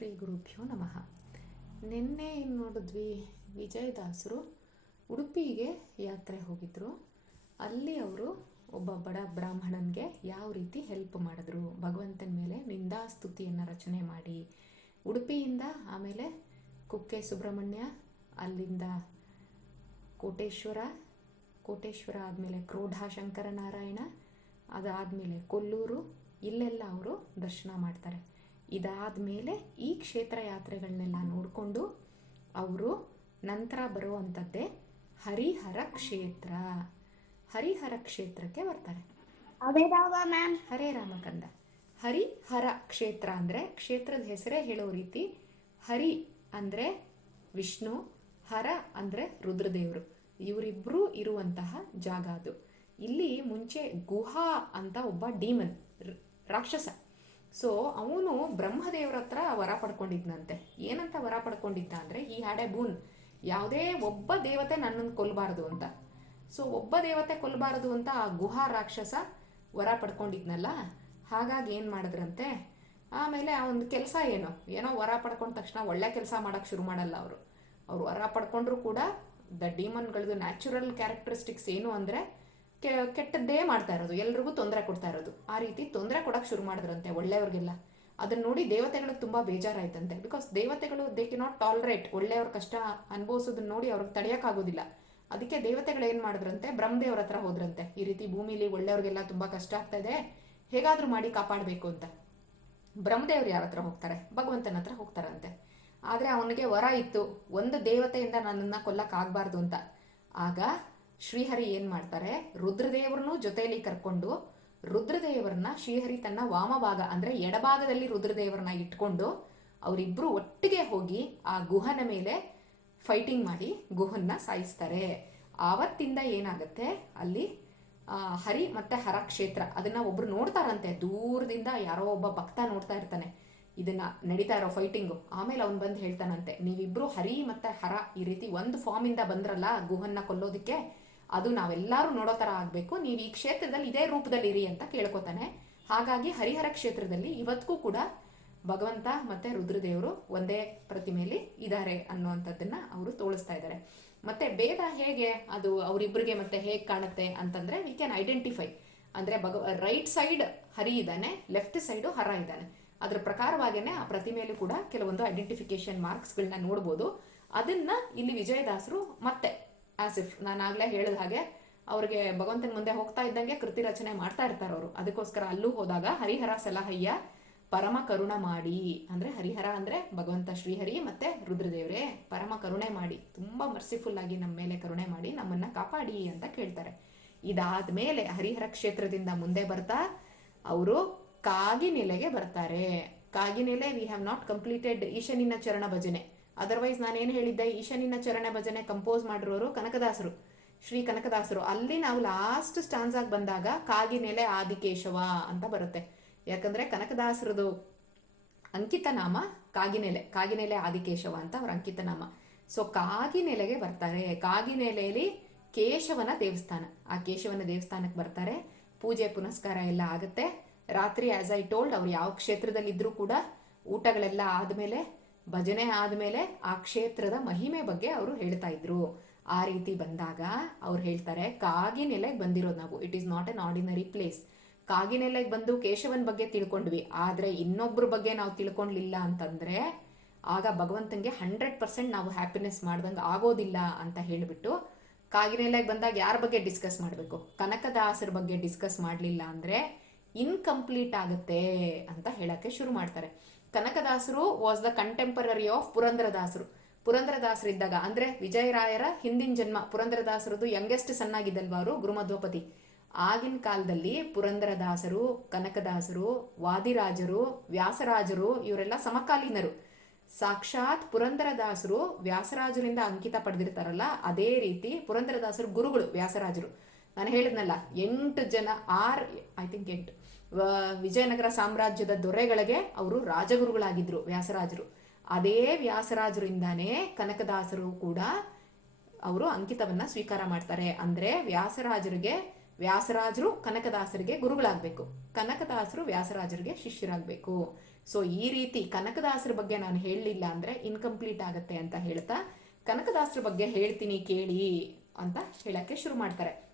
ಶ್ರೀ ಗುರುಭ್ಯೋ ನಮಃ. ನಿನ್ನೆ ಏನು ನೋಡಿದ್ವಿ ವಿಜಯದಾಸರು ಉಡುಪಿಗೆ ಯಾತ್ರೆ ಹೋಗಿದ್ರು. ಅಲ್ಲಿ ಅವರು ಒಬ್ಬ ಬಡ ಬ್ರಾಹ್ಮಣನಿಗೆ ಯಾವ ರೀತಿ ಹೆಲ್ಪ್ ಮಾಡಿದ್ರು? ಭಗವಂತನ ಮೇಲೆ ನಿಂದಾಸ್ತುತಿಯನ್ನು ರಚನೆ ಮಾಡಿ, ಉಡುಪಿಯಿಂದ ಆಮೇಲೆ ಕುಕ್ಕೆ ಸುಬ್ರಹ್ಮಣ್ಯ, ಅಲ್ಲಿಂದ ಕೋಟೇಶ್ವರ ಕೋಟೇಶ್ವರ ಆದಮೇಲೆ ಕ್ರೋಢಾಶಂಕರ ಶಂಕರನಾರಾಯಣ ಅದಾದಮೇಲೆ ಕೊಲ್ಲೂರು, ಇಲ್ಲೆಲ್ಲ ಅವರು ದರ್ಶನ ಮಾಡ್ತಾರೆ. ಇದಾದಮೇಲೆ ಈ ಕ್ಷೇತ್ರ ಯಾತ್ರೆಗಳನ್ನೆಲ್ಲ ನೋಡಿಕೊಂಡು ಅವರು ನಂತರ ಬರುವಂಥದ್ದೇ ಹರಿಹರ ಕ್ಷೇತ್ರ. ಹರಿಹರ ಕ್ಷೇತ್ರಕ್ಕೆ ಬರ್ತಾರೆ. ಅದೇ ರಾವ ಮ್ಯಾಮ್. ಹರೇ ರಾಮಕಂದ. ಹರಿಹರ ಕ್ಷೇತ್ರ ಅಂದರೆ ಕ್ಷೇತ್ರದ ಹೆಸರೇ ಹೇಳೋ ರೀತಿ ಹರಿ ಅಂದರೆ ವಿಷ್ಣು ಹರ ಅಂದರೆ ರುದ್ರದೇವರು. ಇವರಿಬ್ಬರೂ ಇರುವಂತಹ ಜಾಗ ಅದು. ಇಲ್ಲಿ ಮುಂಚೆ ಗುಹಾ ಅಂತ ಒಬ್ಬ ಡೀಮನ್ ರಾಕ್ಷಸ. ಸೊ ಅವನು ಬ್ರಹ್ಮದೇವರ ಹತ್ರ ವರ ಪಡ್ಕೊಂಡಿದ್ನಂತೆ. ಏನಂತ ವರ ಪಡ್ಕೊಂಡಿದ್ದ ಅಂದರೆ, ಈ ಹಾಡೆ ಬೂನ್, ಯಾವುದೇ ಒಬ್ಬ ದೇವತೆ ನನ್ನನ್ನು ಕೊಲ್ಲಬಾರದು ಅಂತ. ಸೊ ಒಬ್ಬ ದೇವತೆ ಕೊಲ್ಲಬಾರದು ಅಂತ ಆ ಗುಹಾ ರಾಕ್ಷಸ ವರ ಪಡ್ಕೊಂಡಿದ್ನಲ್ಲ, ಹಾಗಾಗಿ ಏನು ಮಾಡಿದ್ರಂತೆ? ಆಮೇಲೆ ಆ ಒಂದು ಕೆಲಸ ಏನು? ಏನೋ ವರ ಪಡ್ಕೊಂಡ ತಕ್ಷಣ ಒಳ್ಳೆ ಕೆಲಸ ಮಾಡೋಕ್ಕೆ ಶುರು ಮಾಡಲ್ಲ ಅವರು. ಅವ್ರು ವರ ಪಡ್ಕೊಂಡ್ರು ಕೂಡ ದ ಡೀಮನ್ಗಳದ್ದು ನ್ಯಾಚುರಲ್ ಕ್ಯಾರೆಕ್ಟರಿಸ್ಟಿಕ್ಸ್ ಏನು ಅಂದರೆ ಕೆಟ್ಟದ್ದೇ ಮಾಡ್ತಾ ಇರೋದು, ಎಲ್ರಿಗೂ ತೊಂದರೆ ಕೊಡ್ತಾ ಇರೋದು. ಆ ರೀತಿ ತೊಂದರೆ ಕೊಡಕ್ಕೆ ಶುರು ಮಾಡಿದ್ರಂತೆ ಒಳ್ಳೆಯವ್ರಿಗೆಲ್ಲ. ಅದನ್ನ ನೋಡಿ ದೇವತೆಗಳಿಗೆ ತುಂಬಾ ಬೇಜಾರಾಯ್ತಂತೆ. ಬಿಕಾಸ್ ದೇವತೆಗಳು ದೇ ಕೆ ನಾಟ್ ಟಾಲರೇಟ್ ಒಳ್ಳೆಯವ್ರ ಕಷ್ಟ ಅನುಭವಿಸೋದನ್ನ ನೋಡಿ ಅವ್ರಿಗೆ ತಡೆಯೋಕ್ಕಾಗೋದಿಲ್ಲ ಅದಕ್ಕೆ ದೇವತೆಗಳು ಏನ್ ಮಾಡಿದ್ರಂತೆ? ಬ್ರಹ್ಮದೇವ್ರ ಹತ್ರ ಹೋದ್ರಂತೆ. ಈ ರೀತಿ ಭೂಮಿಲಿ ಒಳ್ಳೆಯವ್ರಿಗೆಲ್ಲ ತುಂಬಾ ಕಷ್ಟ ಆಗ್ತಾ ಇದೆ. ಹೇಗಾದರೂ ಮಾಡಿ ಕಾಪಾಡಬೇಕು ಅಂತ. ಬ್ರಹ್ಮದೇವ್ರು ಯಾರ ಹತ್ರ ಹೋಗ್ತಾರೆ? ಭಗವಂತನ ಹತ್ರ ಹೋಗ್ತಾರಂತೆ. ಆದರೆ ಅವನಿಗೆ ವರ ಇತ್ತು. ಒಂದು ದೇವತೆಯಿಂದ ನನ್ನನ್ನು ಕೊಲ್ಲಕ್ಕಾಗಬಾರ್ದು ಅಂತ. ಆಗ ಶ್ರೀಹರಿ ಏನು ಮಾಡ್ತಾರೆ? ರುದ್ರದೇವರನ್ನು ಜೊತೆಯಲ್ಲಿ ಕರ್ಕೊಂಡು ರುದ್ರದೇವರನ್ನ ಶ್ರೀಹರಿ ತನ್ನ ವಾಮಭಾಗ ಅಂದರೆ ಎಡಭಾಗದಲ್ಲಿ ರುದ್ರದೇವರನ್ನ ಇಟ್ಕೊಂಡು ಅವರಿಬ್ಬರು ಒಟ್ಟಿಗೆ ಹೋಗಿ ಆ ಗುಹನ ಮೇಲೆ ಫೈಟಿಂಗ್ ಮಾಡಿ ಗುಹನ್ನ ಸಾಯಿಸ್ತಾರೆ. ಆವತ್ತಿಂದ ಏನಾಗುತ್ತೆ? ಅಲ್ಲಿ ಹರಿ ಮತ್ತೆ ಹರ ಕ್ಷೇತ್ರ ಅದನ್ನ ಒಬ್ರು ನೋಡ್ತಾರಂತೆ. ದೂರದಿಂದ ಯಾರೋ ಒಬ್ಬ ಭಕ್ತ ನೋಡ್ತಾ ಇರ್ತಾನೆ. ಇದನ್ನ ನಡೀತಾ ಇರೋ ಫೈಟಿಂಗು ಆಮೇಲೆ ಅವ್ನು ಬಂದು ಹೇಳ್ತಾನಂತೆ, ನೀವಿಬ್ರು ಹರಿ ಮತ್ತೆ ಹರ ಈ ರೀತಿ ಒಂದು ಫಾರ್ಮ್ ಇಂದ ಬಂದ್ರಲ್ಲ ಗುಹನ್ನ ಕೊಲ್ಲೋದಕ್ಕೆ ಅದು ನಾವೆಲ್ಲರೂ ನೋಡೋ ತರ ಆಗ್ಬೇಕು. ನೀವು ಈ ಕ್ಷೇತ್ರದಲ್ಲಿ ಇದೇ ರೂಪದಲ್ಲಿ ಇರಿ ಅಂತ ಕೇಳ್ಕೊತಾನೆ. ಹಾಗಾಗಿ ಹರಿಹರ ಕ್ಷೇತ್ರದಲ್ಲಿ ಇವತ್ತಿಗೂ ಕೂಡ ಭಗವಂತ ಮತ್ತೆ ರುದ್ರದೇವರು ಒಂದೇ ಪ್ರತಿಮೆಯಲ್ಲಿ ಇದ್ದಾರೆ ಅನ್ನುವಂಥದ್ದನ್ನ ಅವರು ತೋರಿಸ್ತಾ ಇದ್ದಾರೆ. ಮತ್ತೆ ಭೇದ ಹೇಗೆ? ಅದು ಅವರಿಬ್ಬರಿಗೆ ಮತ್ತೆ ಹೇಗೆ ಕಾಣುತ್ತೆ ಅಂತಂದ್ರೆ ವಿ ಕ್ಯಾನ್ ಐಡೆಂಟಿಫೈ ಅಂದ್ರೆ ಭಗ ರೈಟ್ ಸೈಡ್ ಹರಿ ಇದ್ದಾನೆ ಲೆಫ್ಟ್ ಸೈಡು ಹರ ಇದ್ದಾನೆ. ಅದ್ರ ಪ್ರಕಾರವಾಗೇನೆ ಆ ಪ್ರತಿಮೆಯಲ್ಲೂ ಕೂಡ ಕೆಲವೊಂದು ಐಡೆಂಟಿಫಿಕೇಶನ್ ಮಾರ್ಕ್ಸ್ಗಳನ್ನ ನೋಡ್ಬೋದು. ಅದನ್ನ ಇಲ್ಲಿ ವಿಜಯದಾಸರು ಮತ್ತೆ ಆಸ್ ಇಫ್ ನಾನು ಆಗ್ಲೇ ಹೇಳಿದ ಹಾಗೆ ಅವ್ರಿಗೆ ಭಗವಂತನ ಮುಂದೆ ಹೋಗ್ತಾ ಇದ್ದಂಗೆ ಕೃತಿ ರಚನೆ ಮಾಡ್ತಾ ಇರ್ತಾರೆ ಅವರು. ಅದಕ್ಕೋಸ್ಕರ ಅಲ್ಲೂ ಹೋದಾಗ ಹರಿಹರ ಸಲಹಯ್ಯ, ಪರಮ ಕರುಣ ಮಾಡಿ. ಅಂದ್ರೆ ಹರಿಹರ ಅಂದ್ರೆ ಭಗವಂತ ಶ್ರೀಹರಿ ಮತ್ತೆ ರುದ್ರದೇವ್ರೆ. ಪರಮ ಕರುಣೆ ಮಾಡಿ. ತುಂಬಾ ಮರ್ಸಿಫುಲ್ ಆಗಿ ನಮ್ಮ ಮೇಲೆ ಕರುಣೆ ಮಾಡಿ ನಮ್ಮನ್ನ ಕಾಪಾಡಿ ಅಂತ ಕೇಳ್ತಾರೆ. ಇದಾದ್ಮೇಲೆ ಹರಿಹರ ಕ್ಷೇತ್ರದಿಂದ ಮುಂದೆ ಬರ್ತಾ ಅವರು ಕಾಗಿನೆಲೆಗೆ ಬರ್ತಾರೆ. Kaginele we have not completed ಈಶನಿನ ಚರಣ ಭಜನೆ. ಅದರ್ವೈಸ್ ನಾನೇನು ಹೇಳಿದ್ದೆ ಈಶಾನಿನ ಚರಣ ಭಜನೆ ಕಂಪೋಸ್ ಮಾಡಿರೋರು ಕನಕದಾಸರು. ಶ್ರೀ ಕನಕದಾಸರು. ಅಲ್ಲಿ ನಾವು ಲಾಸ್ಟ್ ಸ್ಟಾನ್ಸಾಗಿ ಬಂದಾಗ ಕಾಗಿನೆಲೆ ಆದಿಕೇಶವ ಅಂತ ಬರುತ್ತೆ. ಯಾಕಂದ್ರೆ ಕನಕದಾಸರದು ಅಂಕಿತ ನಾಮ ಕಾಗಿನೆಲೆ ಕಾಗಿನೆಲೆ ಆದಿಕೇಶವ ಅಂತ ಅವರ ಅಂಕಿತ ನಾಮ. ಸೊ ಕಾಗಿನೆಲೆಗೆ ಬರ್ತಾರೆ. ಕಾಗಿನೆಲೆಯಲ್ಲಿ ಕೇಶವನ ದೇವಸ್ಥಾನ. ಆ ಕೇಶವನ ದೇವಸ್ಥಾನಕ್ಕೆ ಬರ್ತಾರೆ. ಪೂಜೆ ಪುನಸ್ಕಾರ ಎಲ್ಲ ಆಗುತ್ತೆ. ರಾತ್ರಿ ಆಸ್ ಐ ಟೋಲ್ಡ್ ಅವ್ರು ಯಾವ ಕ್ಷೇತ್ರದಲ್ಲಿದ್ದರೂ ಕೂಡ ಊಟಗಳೆಲ್ಲ ಆದಮೇಲೆ ಭಜನೆ ಆದಮೇಲೆ ಆ ಕ್ಷೇತ್ರದ ಮಹಿಮೆ ಬಗ್ಗೆ ಅವರು ಹೇಳ್ತಾ ಇದ್ರು. ಆ ರೀತಿ ಬಂದಾಗ ಅವ್ರು ಹೇಳ್ತಾರೆ, ಕಾಗಿನೆಲೆಗೆ ಬಂದಿರೋದು ನಾವು. It is not an ordinary place ಕಾಗಿನೆಲೆಗೆ ಬಂದು ಕೇಶವನ್ ಬಗ್ಗೆ ತಿಳ್ಕೊಂಡ್ವಿ. ಆದ್ರೆ ಇನ್ನೊಬ್ರ ಬಗ್ಗೆ ನಾವು ತಿಳ್ಕೊಂಡ್ಲಿಲ್ಲ ಅಂತಂದ್ರೆ ಆಗ ಭಗವಂತಂಗೆ ಹಂಡ್ರೆಡ್ ಪರ್ಸೆಂಟ್ ನಾವು ಹ್ಯಾಪಿನೆಸ್ ಮಾಡ್ದಂಗೆ ಆಗೋದಿಲ್ಲ ಅಂತ ಹೇಳಿಬಿಟ್ಟು ಕಾಗಿನೆಲೆಗೆ ಬಂದಾಗ ಯಾರ ಬಗ್ಗೆ ಡಿಸ್ಕಸ್ ಮಾಡಬೇಕು? ಕನಕದಾಸರ ಬಗ್ಗೆ ಡಿಸ್ಕಸ್ ಮಾಡಲಿಲ್ಲ ಅಂದ್ರೆ ಇನ್ಕಂಪ್ಲೀಟ್ ಆಗುತ್ತೆ ಅಂತ ಹೇಳಕ್ಕೆ ಶುರು ಮಾಡ್ತಾರೆ. ಕನಕದಾಸರು ವಾಸ್ ದ ಕಂಟೆಂಪರರಿ ಆಫ್ ಪುರಂದರದಾಸರು. ಪುರಂದರದಾಸರಿದ್ದಾಗ, ಅಂದ್ರೆ ವಿಜಯರಾಯರ ಹಿಂದಿನ ಜನ್ಮ ಪುರಂದರದಾಸರದು ಯಂಗೆಸ್ಟ್ ಸನ್ ಆಗಿದ್ದಲ್ವಾ ಅವರು ಗುರುಮಧ್ವಪತಿ. ಆಗಿನ ಕಾಲದಲ್ಲಿ ಪುರಂದರದಾಸರು, ಕನಕದಾಸರು, ವಾದಿರಾಜರು, ವ್ಯಾಸರಾಜರು, ಇವರೆಲ್ಲ ಸಮಕಾಲೀನರು. ಸಾಕ್ಷಾತ್ ಪುರಂದರದಾಸರು ವ್ಯಾಸರಾಜರಿಂದ ಅಂಕಿತ ಪಡೆದಿರ್ತಾರಲ್ಲ, ಅದೇ ರೀತಿ ಪುರಂದರದಾಸರು ಗುರುಗಳು ವ್ಯಾಸರಾಜರು. ನಾನು ಹೇಳಿದ್ನಲ್ಲ, ಎಂಟು ಜನ, ಆರ್ ಐ ಥಿಂಕ್ ಎಂಟು. ವಿಜಯನಗರ ಸಾಮ್ರಾಜ್ಯದ ದೊರೆಗಳಿಗೆ ಅವರು ರಾಜಗುರುಗಳಾಗಿದ್ರು, ವ್ಯಾಸರಾಜರು. ಅದೇ ವ್ಯಾಸರಾಜರಿಂದಾನೇ ಕನಕದಾಸರು ಕೂಡ ಅವರು ಅಂಕಿತವನ್ನ ಸ್ವೀಕಾರ ಮಾಡ್ತಾರೆ. ಅಂದ್ರೆ ವ್ಯಾಸರಾಜರಿಗೆ, ವ್ಯಾಸರಾಜರು ಕನಕದಾಸರಿಗೆ ಗುರುಗಳಾಗಬೇಕು. ಕನಕದಾಸರು ವ್ಯಾಸರಾಜರಿಗೆ ಶಿಷ್ಯರಾಗಬೇಕು. ಸೊ ಈ ರೀತಿ ಕನಕದಾಸರ ಬಗ್ಗೆ ನಾನು ಹೇಳಲಿಲ್ಲ ಅಂದ್ರೆ ಇನ್ಕಂಪ್ಲೀಟ್ ಆಗುತ್ತೆ ಅಂತ ಹೇಳ್ತಾ, ಕನಕದಾಸರ ಬಗ್ಗೆ ಹೇಳ್ತೀನಿ ಕೇಳಿ ಅಂತ ಹೇಳಕ್ಕೆ ಶುರು ಮಾಡ್ತಾರೆ.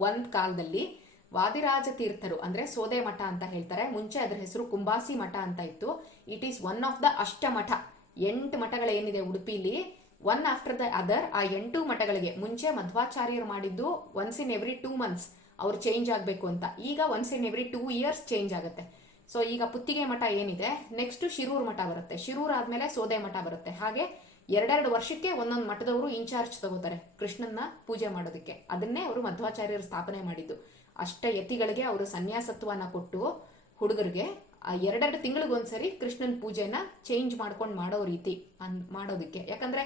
ಒಂದ್ ಕಾಲದಲ್ಲಿ ವಾದಿರಾಜ ತೀರ್ಥರು ಅಂದ್ರೆ ಸೋದೆ ಮಠ ಅಂತ ಹೇಳ್ತಾರೆ. ಮುಂಚೆ ಅದರ ಹೆಸರು ಕುಂಬಾಸಿ ಮಠ ಅಂತ ಇತ್ತು. It is one of the Ashtamatha. ಎಂಟು ಮಠಗಳೇನಿದೆ ಉಡುಪಿಲಿ? ಒನ್ ಆಫ್ಟರ್ ದ ಅದರ್ ಆ ಎಂಟು ಮಠಗಳಿಗೆ. ಮುಂಚೆ ಮಧ್ವಾಚಾರ್ಯರು ಮಾಡಿದ್ದು once in every two months ಅವ್ರು ಚೇಂಜ್ ಆಗಬೇಕು ಅಂತ. ಈಗ once in every two years change ಆಗುತ್ತೆ. ಸೊ ಈಗ ಪುತ್ತಿಗೆ ಮಠ ಏನಿದೆ? ನೆಕ್ಸ್ಟ್ ಶಿರೂರ್ ಮಠ ಬರುತ್ತೆ. ಶಿರೂರ್ ಆದ್ಮೇಲೆ ಸೋದೆ ಮಠ ಬರುತ್ತೆ. ಹಾಗೆ ಎರಡೆರಡು ವರ್ಷಕ್ಕೆ ಒಂದೊಂದು ಮಠದವರು ಇನ್ಚಾರ್ಜ್ ತಗೋತಾರೆ ಕೃಷ್ಣನ್ನ ಪೂಜೆ ಮಾಡೋದಕ್ಕೆ. ಅದನ್ನೇ ಅವರು ಮಧ್ವಾಚಾರ್ಯರು ಸ್ಥಾಪನೆ ಮಾಡಿದ್ದು. ಅಷ್ಟ ಯತಿಗಳಿಗೆ ಅವರು ಸನ್ಯಾಸತ್ವನ ಕೊಟ್ಟು ಹುಡುಗರಿಗೆ ಎರಡೆರಡು ತಿಂಗಳಿಗೊಂದ್ಸರಿ ಕೃಷ್ಣನ್ ಪೂಜೆನ ಚೇಂಜ್ ಮಾಡ್ಕೊಂಡು ಮಾಡೋ ರೀತಿ ಅನ್, ಮಾಡೋದಕ್ಕೆ. ಯಾಕಂದ್ರೆ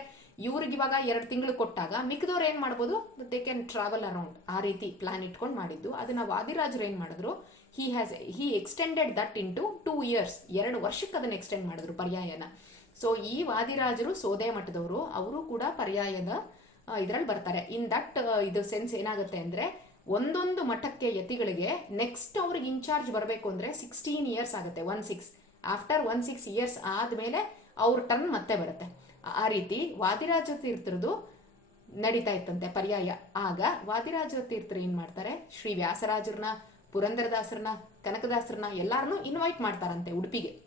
ಇವ್ರಿಗೆ ಇವಾಗ ಎರಡು ತಿಂಗಳು ಕೊಟ್ಟಾಗ ಮಿಕ್ಕದವ್ರು ಏನ್ ಮಾಡ್ಬೋದು? ದೇ ಕ್ಯಾನ್ ಟ್ರಾವೆಲ್ ಅರೌಂಡ್ ಆ ರೀತಿ ಪ್ಲಾನ್ ಇಟ್ಕೊಂಡು ಮಾಡಿದ್ದು. ಅದನ್ನ ವಾದಿರಾಜರು ಏನ್ ಮಾಡಿದ್ರು? He has he extended that into two years ಎರಡು ವರ್ಷಕ್ಕೆ ಅದನ್ನ ಎಕ್ಸ್ಟೆಂಡ್ ಮಾಡಿದ್ರು ಪರ್ಯಾಯನ. ಸೊ ಈ ವಾದಿರಾಜರು ಸೋದೆ ಮಠದವರು, ಅವರು ಕೂಡ ಪರ್ಯಾಯದ ಇದರಲ್ಲಿ ಬರ್ತಾರೆ. ಇನ್ ದಟ್ ಇದು ಸೆನ್ಸ್ ಏನಾಗುತ್ತೆ ಅಂದ್ರೆ ಒಂದೊಂದು ಮಠಕ್ಕೆ ಯತಿಗಳಿಗೆ ನೆಕ್ಸ್ಟ್ ಅವ್ರಿಗೆ ಇನ್ಚಾರ್ಜ್ ಬರಬೇಕು ಅಂದ್ರೆ ಸಿಕ್ಸ್ಟೀನ್ ಇಯರ್ಸ್ ಆಗುತ್ತೆ one six after one six years ಆದ್ಮೇಲೆ ಅವ್ರ ಟರ್ನ್ ಮತ್ತೆ ಬರುತ್ತೆ. ಆ ರೀತಿ ವಾದಿರಾಜ ತೀರ್ಥರದು ನಡೀತಾ ಇತ್ತಂತೆ ಪರ್ಯಾಯ. ಆಗ ವಾದಿರಾಜ ತೀರ್ಥರು ಏನು ಮಾಡ್ತಾರೆ? ಶ್ರೀ ವ್ಯಾಸರಾಜರನ್ನ, ಪುರಂದರದಾಸರನ್ನ, ಕನಕದಾಸರನ್ನ ಎಲ್ಲಾರನ್ನೂ ಇನ್ವೈಟ್ ಮಾಡ್ತಾರಂತೆ ಉಡುಪಿಗೆ.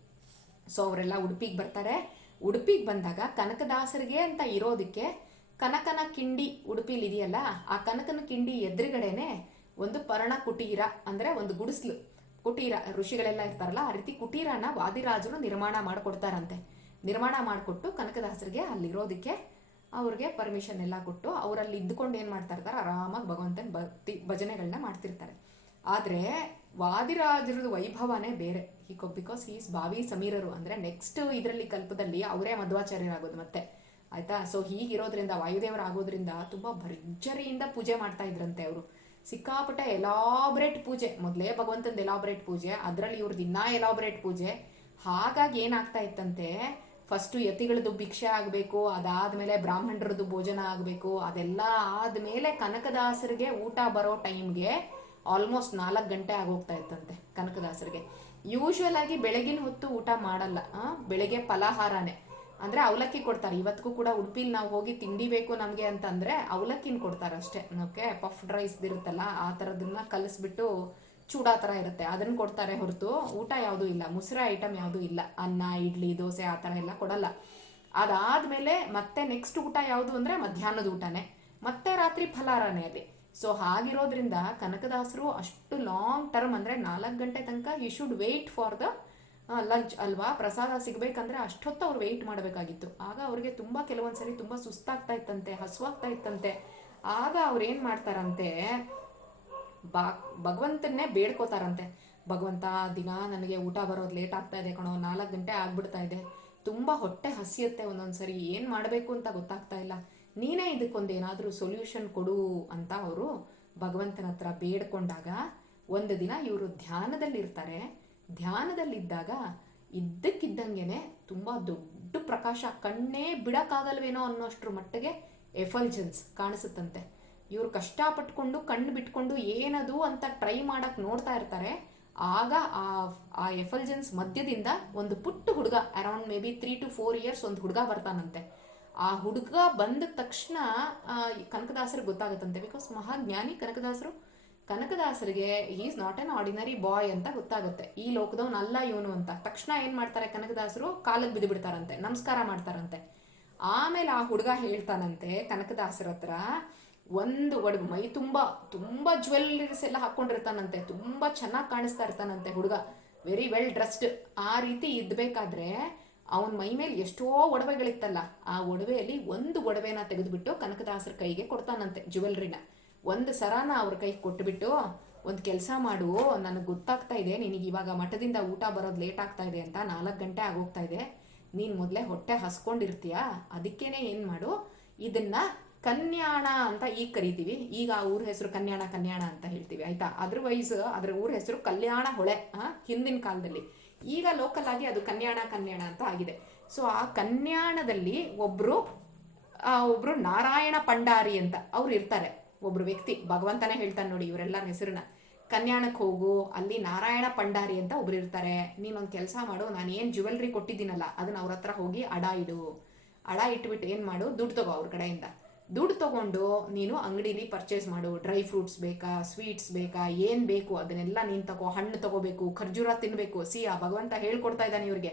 ಸೊ ಅವರೆಲ್ಲ ಉಡುಪಿಗೆ ಬರ್ತಾರೆ. ಉಡುಪಿಗೆ ಬಂದಾಗ ಕನಕದಾಸರಿಗೆ ಅಂತ ಇರೋದಕ್ಕೆ ಕನಕನ ಕಿಂಡಿ ಉಡುಪಿಲಿ ಇದೆಯಲ್ಲ, ಆ ಕನಕನ ಕಿಂಡಿ ಎದುರುಗಡೆನೆ ಒಂದು ಪರ್ಣ ಕುಟೀರ ಅಂದ್ರೆ ಒಂದು ಗುಡಿಸ್ಲು. ಕುಟೀರ, ಋಷಿಗಳೆಲ್ಲ ಇರ್ತಾರಲ್ಲ, ಆ ರೀತಿ ಕುಟೀರನ ವಾದಿರಾಜರು ನಿರ್ಮಾಣ ಮಾಡಿಕೊಡ್ತಾರಂತೆ. ನಿರ್ಮಾಣ ಮಾಡಿಕೊಟ್ಟು ಕನಕದಾಸರಿಗೆ ಅಲ್ಲಿರೋದಕ್ಕೆ ಅವ್ರಿಗೆ ಪರ್ಮಿಷನ್ ಎಲ್ಲ ಕೊಟ್ಟು ಅವರಲ್ಲಿ ಇದ್ದುಕೊಂಡು ಏನ್ ಮಾಡ್ತಾ ಇರ್ತಾರೆ, ಆರಾಮಾಗಿ ಭಗವಂತನ ಭಕ್ತಿ ಭಜನೆಗಳನ್ನ ಮಾಡ್ತಿರ್ತಾರೆ. ಆದ್ರೆ ವಾದಿರಾಜರದ ವೈಭವನೇ ಬೇರೆ. ಹೀಕೋ ಬಿಕಾಸ್ ಈಸ್ ಬಾವಿ ಸಮೀರರು. ಅಂದ್ರೆ ನೆಕ್ಸ್ಟ್ ಇದರಲ್ಲಿ ಕಲ್ಪದಲ್ಲಿ ಅವರೇ ಮಧ್ವಾಚಾರ್ಯರಾಗೋದು ಮತ್ತೆ. ಆಯ್ತಾ? ಸೊ ಹೀಗಿರೋದ್ರಿಂದ ವಾಯುದೇವರು ಆಗೋದ್ರಿಂದ ತುಂಬಾ ಭರ್ಜರಿಯಿಂದ ಪೂಜೆ ಮಾಡ್ತಾ ಇದ್ರಂತೆ ಅವರು. ಸಿಕ್ಕಾಪಟ್ಟೆ ಎಲಾಬ್ರೇಟ್ ಪೂಜೆ. ಮೊದಲೇ ಭಗವಂತನ ಎಲಾಬ್ರೇಟ್ ಪೂಜೆ, ಅದರಲ್ಲಿ ಇವ್ರದ್ದು ಇನ್ನೂ ಎಲಾಬ್ರೇಟ್ ಪೂಜೆ. ಹಾಗಾಗಿ ಏನಾಗ್ತಾ ಇತ್ತಂತೆ? ಫಸ್ಟ್ ಯತಿಗಳದ್ದು ಭಿಕ್ಷೆ ಆಗಬೇಕು, ಅದಾದಮೇಲೆ ಬ್ರಾಹ್ಮಣರದ್ದು ಭೋಜನ ಆಗಬೇಕು, ಅದೆಲ್ಲ ಆದಮೇಲೆ ಕನಕದಾಸರಿಗೆ ಊಟ ಬರೋ ಟೈಮ್ಗೆ ಆಲ್ಮೋಸ್ಟ್ ನಾಲ್ಕು ಗಂಟೆ ಆಗೋಗ್ತಾ ಇತ್ತಂತೆ ಕನಕದಾಸರಿಗೆ. ಯೂಶುವಲ್ ಆಗಿ ಬೆಳಗಿನ ಹೊತ್ತು ಊಟ ಮಾಡಲ್ಲ ಬೆಳಗ್ಗೆ ಫಲಾಹಾರನೇ. ಅಂದ್ರೆ ಅವಲಕ್ಕಿ ಕೊಡ್ತಾರೆ. ಇವತ್ತಿಗೂ ಕೂಡ ಉಡುಪಿಲಿ ನಾವು ಹೋಗಿ ತಿಂಡಿ ಬೇಕು ನಮಗೆ ಅಂತಂದ್ರೆ ಅವಲಕ್ಕಿನ ಕೊಡ್ತಾರೆ ಅಷ್ಟೇ. ಓಕೆ ಪಫ್ಡ್ ರೈಸ್ ಇರುತ್ತಲ್ಲ, ಆ ಥರದನ್ನ ಕಲಿಸ್ಬಿಟ್ಟು ಚೂಡಾ ಥರ ಇರುತ್ತೆ. ಅದನ್ನ ಕೊಡ್ತಾರೆ ಹೊರತು ಊಟ ಯಾವುದೂ ಇಲ್ಲ. ಮುಸ್ರೆ ಐಟಮ್ ಯಾವುದೂ ಇಲ್ಲ. ಅನ್ನ, ಇಡ್ಲಿ, ದೋಸೆ ಆ ಥರ ಎಲ್ಲ ಕೊಡಲ್ಲ. ಅದಾದ್ಮೇಲೆ ಮತ್ತೆ ನೆಕ್ಸ್ಟ್ ಊಟ ಯಾವುದು ಅಂದ್ರೆ ಮಧ್ಯಾಹ್ನದ ಊಟನೇ. ಮತ್ತೆ ರಾತ್ರಿ ಫಲಾರನೇ ಅಲ್ಲಿ. ಸೊ ಹಾಗಿರೋದ್ರಿಂದ ಕನಕದಾಸರು ಅಷ್ಟು ಲಾಂಗ್ ಟರ್ಮ್ ಅಂದ್ರೆ ನಾಲ್ಕು ಗಂಟೆ ತನಕ you should wait for the lunch ಅಲ್ವಾ? ಪ್ರಸಾದ ಸಿಗಬೇಕಂದ್ರೆ ಅಷ್ಟೊತ್ತು ಅವ್ರು ವೆಯ್ಟ್ ಮಾಡಬೇಕಾಗಿತ್ತು. ಆಗ ಅವ್ರಿಗೆ ತುಂಬಾ ಕೆಲವೊಂದ್ಸರಿ ತುಂಬಾ ಸುಸ್ತಾಗ್ತಾ ಇತ್ತಂತೆ, ಹಸುವಾಗ್ತಾ ಇತ್ತಂತೆ. ಆಗ ಅವ್ರು ಏನ್ ಮಾಡ್ತಾರಂತೆ? ಬಾ, ಭಗವಂತನ್ನೇ ಬೇಡ್ಕೋತಾರಂತೆ. ಭಗವಂತ, ದಿನ ನನಗೆ ಊಟ ಬರೋದು ಲೇಟ್ ಆಗ್ತಾ ಇದೆ ಕಣೋ, ನಾಲ್ಕು ಗಂಟೆ ಆಗ್ಬಿಡ್ತಾ ಇದೆ. ತುಂಬಾ ಹೊಟ್ಟೆ ಹಸಿಯುತ್ತೆ ಒಂದೊಂದ್ಸರಿ, ಏನ್ ಮಾಡಬೇಕು ಅಂತ ಗೊತ್ತಾಗ್ತಾ ಇಲ್ಲ. ನೀನೇ ಇದಕ್ಕೊಂದು ಏನಾದ್ರೂ ಸೊಲ್ಯೂಷನ್ ಕೊಡು ಅಂತ ಅವರು ಭಗವಂತನ ಹತ್ರ ಬೇಡ್ಕೊಂಡಾಗ, ಒಂದು ದಿನ ಇವರು ಧ್ಯಾನದಲ್ಲಿರ್ತಾರೆ. ಧ್ಯಾನದಲ್ಲಿದ್ದಾಗ ಇದ್ದಕ್ಕಿದ್ದಂಗೆನೆ ತುಂಬ ದೊಡ್ಡ ಪ್ರಕಾಶ, ಕಣ್ಣೇ ಬಿಡೋಕ್ಕಾಗಲ್ವೇನೋ ಅನ್ನೋಷ್ಟ್ರ ಮಟ್ಟಿಗೆ ಎಫಲ್ಜನ್ಸ್ ಕಾಣಿಸುತ್ತಂತೆ. ಇವರು ಕಷ್ಟಪಟ್ಕೊಂಡು, ಕಣ್ಣು ಬಿಟ್ಕೊಂಡು ಏನದು ಅಂತ ಟ್ರೈ ಮಾಡಕ್ ನೋಡ್ತಾ ಇರ್ತಾರೆ. ಆಗ ಆ ಆ ಎಫಲ್ಜೆನ್ಸ್ ಮಧ್ಯದಿಂದ ಒಂದು ಪುಟ್ಟ ಹುಡುಗ around maybe three to four years ಒಂದು ಹುಡುಗ ಬರ್ತಾನಂತೆ. ಆ ಹುಡುಗ ಬಂದ ತಕ್ಷಣ ಕನಕದಾಸರಿಗೆ ಗೊತ್ತಾಗುತ್ತಂತೆ. ಬಿಕಾಸ್ ಮಹಾಜ್ಞಾನಿ ಕನಕದಾಸರು ಕನಕದಾಸರಿಗೆ is not an ordinary boy ಅಂತ ಗೊತ್ತಾಗುತ್ತೆ. ಈ ಲೋಕದವನ್ ಅಲ್ಲ ಇವನು ಅಂತ. ತಕ್ಷಣ ಏನ್ ಮಾಡ್ತಾರೆ ಕನಕದಾಸರು? ಕಾಲಿಗೆ ಬಿದ್ದು ಬಿಡ್ತಾರಂತೆ, ನಮಸ್ಕಾರ ಮಾಡ್ತಾರಂತೆ. ಆಮೇಲೆ ಆ ಹುಡುಗ ಹೇಳ್ತಾನಂತೆ ಕನಕದಾಸರ ಹತ್ರ, ಒಂದು ಒಡಗು, ಮೈ ತುಂಬಾ ತುಂಬಾ ಜ್ಯುವೆಲ್ಲರೀಸ್ ಎಲ್ಲ ಹಾಕೊಂಡಿರ್ತಾನಂತೆ ತುಂಬಾ ಚೆನ್ನಾಗಿ ಕಾಣಿಸ್ತಾ ಇರ್ತಾನಂತೆ ಹುಡುಗ. ವೆರಿ ವೆಲ್ ಡ್ರೆಸ್ಡ್ ಆ ರೀತಿ ಇದ್ಬೇಕಾದ್ರೆ ಅವನ ಮೈ ಮೇಲೆ ಎಷ್ಟೋ ಒಡವೆಗಳಿತ್ತಲ್ಲ, ಆ ಒಡವೆಯಲ್ಲಿ ಒಂದು ಒಡವೆನ ತೆಗೆದುಬಿಟ್ಟು ಕನಕದಾಸರ ಕೈಗೆ ಕೊಡ್ತಾನಂತೆ ಜ್ಯುವೆಲ್ರಿನ ಒಂದು ಸರಾನ ಅವ್ರ ಕೈ ಕೊಟ್ಬಿಟ್ಟು ಒಂದು ಕೆಲಸ ಮಾಡು ನನಗೆ ಗೊತ್ತಾಗ್ತಾ ಇದೆ ನಿನಗೆ ಇವಾಗ ಮಠದಿಂದ ಊಟ ಬರೋದು ಲೇಟ್ ಆಗ್ತಾ ಇದೆ ಅಂತ ನಾಲ್ಕು ಗಂಟೆ ಆಗೋಗ್ತಾ ಇದೆ. ನೀನು ಮೊದಲೇ ಹೊಟ್ಟೆ ಹಸ್ಕೊಂಡಿರ್ತೀಯ ಅದಕ್ಕೇನೆ ಏನು ಮಾಡು? ಇದನ್ನ ಕನ್ಯಾಣ ಅಂತ ಈಗ ಕರಿತೀವಿ. ಈಗ ಆ ಊರ ಹೆಸರು ಕನ್ಯಾಣ ಕನ್ಯಾಣ ಅಂತ ಹೇಳ್ತೀವಿ ಆಯ್ತಾ? ಅದರ್ವೈಸ್ ಅದರ ಊರ ಹೆಸರು ಕಲ್ಯಾಣ ಹೊಳೆ ಹಿಂದಿನ ಕಾಲದಲ್ಲಿ. ಈಗ ಲೋಕಲ್ ಆಗಿ ಅದು ಕನ್ಯಾಣ ಕನ್ಯಾಣ ಅಂತ ಆಗಿದೆ. ಸೊ ಆ ಕನ್ಯಾಣದಲ್ಲಿ ಒಬ್ರು ಆ, ಒಬ್ರು ನಾರಾಯಣ ಪಂಡಾರಿ ಅಂತ ಅವ್ರು ಇರ್ತಾರೆ. ಒಬ್ರು ವ್ಯಕ್ತಿ, ಭಗವಂತನೇ ಹೇಳ್ತಾನೆ ನೋಡಿ ಇವರೆಲ್ಲರ ಹೆಸರನ್ನ. ಕನ್ಯಾಣಕ್ಕೆ ಹೋಗು, ಅಲ್ಲಿ ನಾರಾಯಣ ಪಂಡಾರಿ ಅಂತ ಒಬ್ರು ಇರ್ತಾರೆ. ನೀನೊಂದು ಕೆಲಸ ಮಾಡು ನಾನು ಏನು ಜ್ಯುವೆಲ್ರಿ ಕೊಟ್ಟಿದ್ದೀನಲ್ಲ, ಅದನ್ನ ಅವ್ರ ಹತ್ರ ಹೋಗಿ ಅಡ ಇಡು. ಅಡ ಇಟ್ಬಿಟ್ಟು ಏನು ಮಾಡು? ದುಡ್ಡು ತಗೋ ಅವ್ರ ಕಡೆಯಿಂದ. ದುಡ್ಡು ತಗೊಂಡು ನೀನು ಅಂಗಡಿಲಿ ಪರ್ಚೇಸ್ ಮಾಡು. ಡ್ರೈ ಫ್ರೂಟ್ಸ್ ಬೇಕಾ ಸ್ವೀಟ್ಸ್ ಬೇಕಾ, ಏನು ಬೇಕು, ಅದನ್ನೆಲ್ಲ ನೀನು ತಗೋ. ಹಣ್ಣು ತಗೋಬೇಕು, ಖರ್ಜೂರ ತಿನ್ನಬೇಕು ಸಿ, ಆ ಭಗವಂತ ಹೇಳ್ಕೊಡ್ತಾ ಇದ್ದಾನೆ ಇವ್ರಿಗೆ.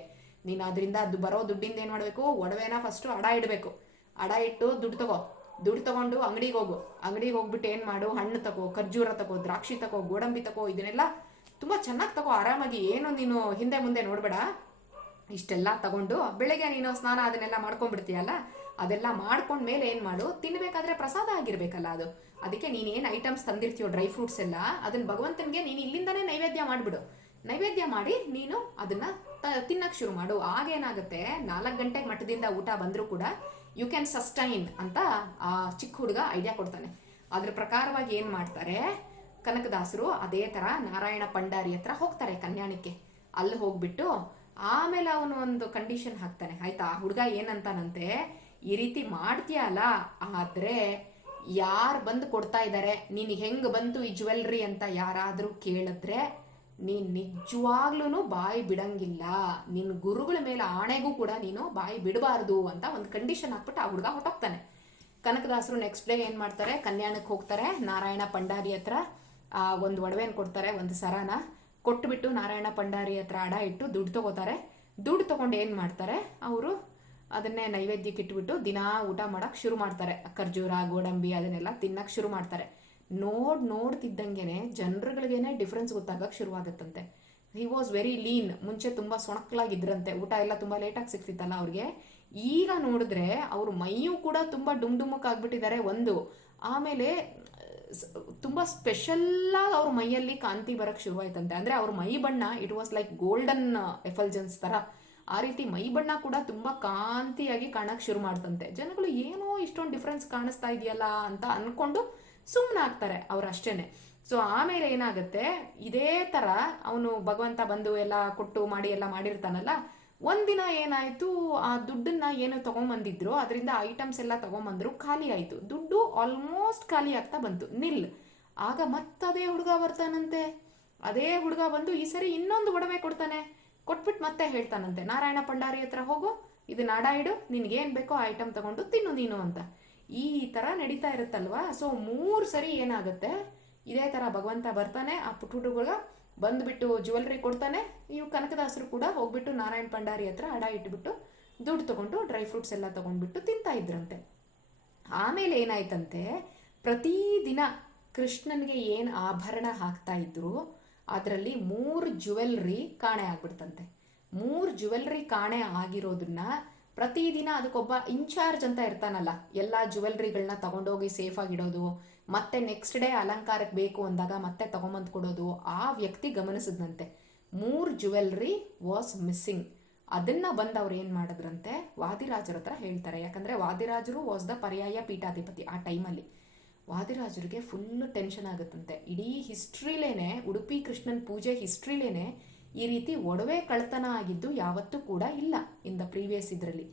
ನೀನು ಅದರಿಂದ ಅದು ಬರೋ ದುಡ್ಡಿಂದ ಏನು ಮಾಡಬೇಕು? ಒಡವೆನ ಫಸ್ಟು ಅಡ ಇಡಬೇಕು. ಅಡ ಇಟ್ಟು ದುಡ್ಡು ತಗೋ. ದುಡ್ಡು ತಗೊಂಡು ಅಂಗಡಿಗೆ ಹೋಗು. ಅಂಗಡಿಗೆ ಹೋಗ್ಬಿಟ್ಟು ಏನು ಮಾಡು? ಹಣ್ಣು ತಗೋ, ಖರ್ಜೂರ ತಗೋ, ದ್ರಾಕ್ಷಿ ತಗೋ, ಗೋಡಂಬಿ ತಗೋ, ಇದನ್ನೆಲ್ಲ ತುಂಬ ಚೆನ್ನಾಗಿ ತಗೋ. ಆರಾಮಾಗಿ ಏನು ನೀನು ಹಿಂದೆ ಮುಂದೆ ನೋಡಬೇಡ. ಇಷ್ಟೆಲ್ಲ ತಗೊಂಡು ಬೆಳಗ್ಗೆ ನೀನು ಸ್ನಾನ ಅದನ್ನೆಲ್ಲ ಮಾಡ್ಕೊಂಡ್ಬಿಡ್ತೀಯಲ್ಲ? ಅದೆಲ್ಲ ಮಾಡ್ಕೊಂಡ ಮೇಲೆ ಏನು ಮಾಡು? ತಿನ್ನಬೇಕಾದ್ರೆ ಪ್ರಸಾದ ಆಗಿರ್ಬೇಕಲ್ಲ ಅದು. ಅದಕ್ಕೆ ನೀನು ಏನು ಐಟಮ್ಸ್ ತಂದಿರ್ತೀಯೋ, ಡ್ರೈ ಫ್ರೂಟ್ಸ್ ಎಲ್ಲ ಅದನ್ನ ಭಗವಂತನಿಗೆ ನೀನು ಇಲ್ಲಿಂದನೇ ನೈವೇದ್ಯ ಮಾಡಿಬಿಡು. ನೈವೇದ್ಯ ಮಾಡಿ ನೀನು ಅದನ್ನ ತಿನ್ನಕ್ಕೆ ತಿನ್ನಕ್ ಶುರು ಮಾಡು. ಆಗೇನಾಗುತ್ತೆ ನಾಲ್ಕು ಗಂಟೆಗೆ ಮಠದಿಂದ ಊಟ ಬಂದರೂ ಕೂಡ ಯು ಕ್ಯಾನ್ ಸಸ್ಟೈನ್ ಅಂತ ಆ ಚಿಕ್ಕ ಹುಡುಗ ಐಡಿಯಾ ಕೊಡ್ತಾನೆ. ಅದ್ರ ಪ್ರಕಾರವಾಗಿ ಏನು ಮಾಡ್ತಾರೆ? ಕನಕದಾಸರು ಅದೇ ಥರ ನಾರಾಯಣ ಪಂಡಾರಿ ಹತ್ರ ಹೋಗ್ತಾರೆ ಕನ್ಯಾಣಕ್ಕೆ ಅಲ್ಲಿ ಹೋಗ್ಬಿಟ್ಟು ಆಮೇಲೆ ಅವನು ಒಂದು ಕಂಡೀಷನ್ ಹಾಕ್ತಾನೆ. ಆಯ್ತಾ? ಹುಡುಗ ಏನಂತಾನಂತೆ? ಈ ರೀತಿ ಮಾಡ್ತೀಯಲ್ಲ, ಆದರೆ ಯಾರು ಬಂದು ಕೊಡ್ತಾ ಇದ್ದಾರೆ ನಿನಗೆ ಹೆಂಗ್ ಬಂತು ಈ ಜ್ಯುವೆಲ್ರಿ ಅಂತ ಯಾರಾದರೂ ಕೇಳಿದ್ರೆ ನೀನ್ ನಿಜವಾಗ್ಲೂ ಬಾಯಿ ಬಿಡಂಗಿಲ್ಲ. ನಿನ್ನ ಗುರುಗಳ ಮೇಲೆ ಆಣೆಗೂ ಕೂಡ ನೀನು ಬಾಯಿ ಬಿಡಬಾರ್ದು ಅಂತ ಒಂದು ಕಂಡೀಷನ್ ಹಾಕ್ಬಿಟ್ಟು ಆ ಹುಡುಗ ಹೊಟ್ಟೋಗ್ತಾನೆ ಕನಕದಾಸರು ನೆಕ್ಸ್ಟ್ ಡೇ ಏನು ಮಾಡ್ತಾರೆ? ಕಲ್ಯಾಣಕ್ಕೆ ಹೋಗ್ತಾರೆ. ನಾರಾಯಣ ಪಂಡಾರಿ ಹತ್ರ, ಆ, ಒಂದು ಒಡವೆನ ಕೊಡ್ತಾರೆ, ಒಂದು ಸರನ. ಕೊಟ್ಟುಬಿಟ್ಟು ನಾರಾಯಣ ಪಂಡಾರಿ ಹತ್ರ ಅಡ ಇಟ್ಟು ದುಡ್ಡು ತಗೋತಾರೆ. ದುಡ್ಡು ತಗೊಂಡು ಏನು ಮಾಡ್ತಾರೆ? ಅವರು ಅದನ್ನೇ ನೈವೇದ್ಯಕ್ಕೆ ಇಟ್ಬಿಟ್ಟು ದಿನಾ ಊಟ ಮಾಡೋಕ್ಕೆ ಶುರು ಮಾಡ್ತಾರೆ. ಖರ್ಜೂರ ಗೋಡಂಬಿ ಅದನ್ನೆಲ್ಲ ತಿನ್ನಕ್ಕೆ ಶುರು ಮಾಡ್ತಾರೆ. ನೋಡ್, ನೋಡ್ತಿದ್ದಂಗೆನೆ ಜನರುಗಳಿಗೇನೆ ಡಿಫ್ರೆನ್ಸ್ ಗೊತ್ತಾಗಕ್ಕೆ ಶುರುವಾಗುತ್ತಂತೆ. ಹಿ ವಾಸ್ ವೆರಿ ಲೀನ್ ಮುಂಚೆ ತುಂಬಾ ಸೊಣಕ್ಲಾಗಿದ್ರಂತೆ. ಊಟ ಎಲ್ಲ ತುಂಬಾ ಲೇಟಾಗಿ ಸಿಕ್ತಿತ್ತಲ್ಲ ಅವ್ರಿಗೆ. ಈಗ ನೋಡಿದ್ರೆ ಅವ್ರ ಮೈಯೂ ಕೂಡ ತುಂಬಾ ಡುಮ್ ಡುಮುಕ್ ಆಗ್ಬಿಟ್ಟಿದ್ದಾರೆ ಒಂದು. ಆಮೇಲೆ ತುಂಬಾ ಸ್ಪೆಷಲ್ ಆಗಿ ಅವ್ರ ಮೈಯಲ್ಲಿ ಕಾಂತಿ ಬರಕ್ ಶುರುವಾಯ್ತಂತೆ. ಅಂದ್ರೆ ಅವ್ರ ಮೈ ಬಣ್ಣ it was like golden effulgence ತರ. ಆ ರೀತಿ ಮೈ ಬಣ್ಣ ಕೂಡ ತುಂಬಾ ಕಾಂತಿಯಾಗಿ ಕಾಣಕ್ ಶುರು ಮಾಡ್ತಂತೆ. ಜನಗಳು ಏನೋ ಇಷ್ಟೊಂದು ಡಿಫ್ರೆನ್ಸ್ ಕಾಣಿಸ್ತಾ ಇದೆಯಲ್ಲ ಅಂತ ಅನ್ಕೊಂಡು ಸುಮ್ಮನೆ ಆಗ್ತಾರೆ ಅವ್ರು ಅಷ್ಟೇನೆ ಸೊ ಆಮೇಲೆ ಏನಾಗುತ್ತೆ, ಇದೇ ತರ ಅವನು ಭಗವಂತ ಬಂದು ಎಲ್ಲ ಕೊಟ್ಟು ಮಾಡಿ ಎಲ್ಲ ಮಾಡಿರ್ತಾನಲ್ಲ, ಒಂದಿನ ಏನಾಯ್ತು, ಆ ದುಡ್ಡನ್ನ ಏನು ತಗೊಂಬಂದಿದ್ರು, ಅದರಿಂದ ಐಟಮ್ಸ್ ಎಲ್ಲ ತಗೊಂಬಂದ್ರು ಖಾಲಿ ಆಯ್ತು. ದುಡ್ಡು ಆಲ್ಮೋಸ್ಟ್ ಖಾಲಿ ಆಗ್ತಾ ಬಂತು. ನಿಲ್. ಆಗ ಮತ್ತದೇ ಹುಡುಗ ಬರ್ತಾನಂತೆ. ಅದೇ ಹುಡುಗ ಬಂದು ಈ ಸರಿ ಇನ್ನೊಂದು ಒಡವೆ ಕೊಡ್ತಾನೆ. ಕೊಟ್ಬಿಟ್ಟು ಮತ್ತೆ ಹೇಳ್ತಾನಂತೆ, ನಾರಾಯಣ ಪಂಡಾರಿ ಹತ್ರ ಹೋಗು, ಇದು ನಾಡ ಇಡು, ನಿನ್ಗೇನ್ ಬೇಕೋ ಐಟಮ್ ತಗೊಂಡು ತಿನ್ನು ನೀನು ಅಂತ. ಈ ತರ ನಡೀತಾ ಇರುತ್ತಲ್ವಾ? ಸೊ ಮೂರು ಸರಿ ಏನಾಗುತ್ತೆ? ಇದೇ ತರ ಭಗವಂತ ಬರ್ತಾನೆ, ಆ ಪುಟ್ಟ ಹುಡುಗ ಬಂದ್ಬಿಟ್ಟು ಜ್ಯುವೆಲ್ರಿ ಕೊಡ್ತಾನೆ ಇವು ಕನಕದಾಸರು ಕೂಡ ಹೋಗ್ಬಿಟ್ಟು ನಾರಾಯಣ ಪಂಡಾರಿ ಹತ್ರ ಅಡ ಇಟ್ಬಿಟ್ಟು ದುಡ್ಡು ತಗೊಂಡು ಡ್ರೈ ಫ್ರೂಟ್ಸ್ ಎಲ್ಲ ತಗೊಂಡ್ಬಿಟ್ಟು ತಿಂತಾ ಇದ್ರಂತೆ. ಆಮೇಲೆ ಏನಾಯ್ತಂತೆ? ಪ್ರತಿದಿನ ಕೃಷ್ಣನ್ಗೆ ಏನು ಆಭರಣ ಹಾಕ್ತಾ ಇದ್ರು, ಅದರಲ್ಲಿ ಮೂರು ಜ್ಯುವೆಲ್ರಿ ಕಾಣೆ ಆಗ್ಬಿಡ್ತಂತೆ. ಮೂರು ಜ್ಯುವೆಲ್ರಿ ಕಾಣೆ ಆಗಿರೋದನ್ನ ಪ್ರತಿದಿನ ಅದಕ್ಕೊಬ್ಬ ಇನ್ಚಾರ್ಜ್ ಅಂತ ಇರ್ತಾನಲ್ಲ, ಎಲ್ಲ ಜ್ಯುವೆಲ್ರಿಗಳನ್ನ ತಗೊಂಡೋಗಿ ಸೇಫ್ ಆಗಿಡೋದು ಮತ್ತೆ ನೆಕ್ಸ್ಟ್ ಡೇ ಅಲಂಕಾರಕ್ಕೆ ಬೇಕು ಅಂದಾಗ ಮತ್ತೆ ತಗೊಂಬಂದು ಕೊಡೋದು, ಆ ವ್ಯಕ್ತಿ ಗಮನಿಸಿದಂತೆ ಮೂರು ಜ್ಯುವೆಲ್ರಿ ವಾಸ್ ಮಿಸ್ಸಿಂಗ್ ಅದನ್ನ ಬಂದು ಅವ್ರು ಏನು ಮಾಡಿದ್ರಂತೆ? ವಾದಿರಾಜರ ಹತ್ರ ಹೇಳ್ತಾರೆ. ಯಾಕಂದ್ರೆ ವಾದಿರಾಜರು ವಾಸ್ ದ ಪರ್ಯಾಯ ಪೀಠಾಧಿಪತಿ ಆ ಟೈಮಲ್ಲಿ ವಾದಿರಾಜರಿಗೆ ಫುಲ್ಲು ಟೆನ್ಷನ್ ಆಗುತ್ತಂತೆ. ಇಡೀ ಹಿಸ್ಟ್ರಿಲೇನೆ ಉಡುಪಿ ಕೃಷ್ಣನ್ ಪೂಜೆ ಹಿಸ್ಟ್ರಿಲೇನೆ ಈ ರೀತಿ ಒಡವೆ ಕಳ್ತನ ಆಗಿದ್ದು ಯಾವತ್ತೂ ಕೂಡ ಇಲ್ಲ ಇನ್ ದ ಪ್ರೀವಿಯಸ್ ಇದರಲ್ಲಿ.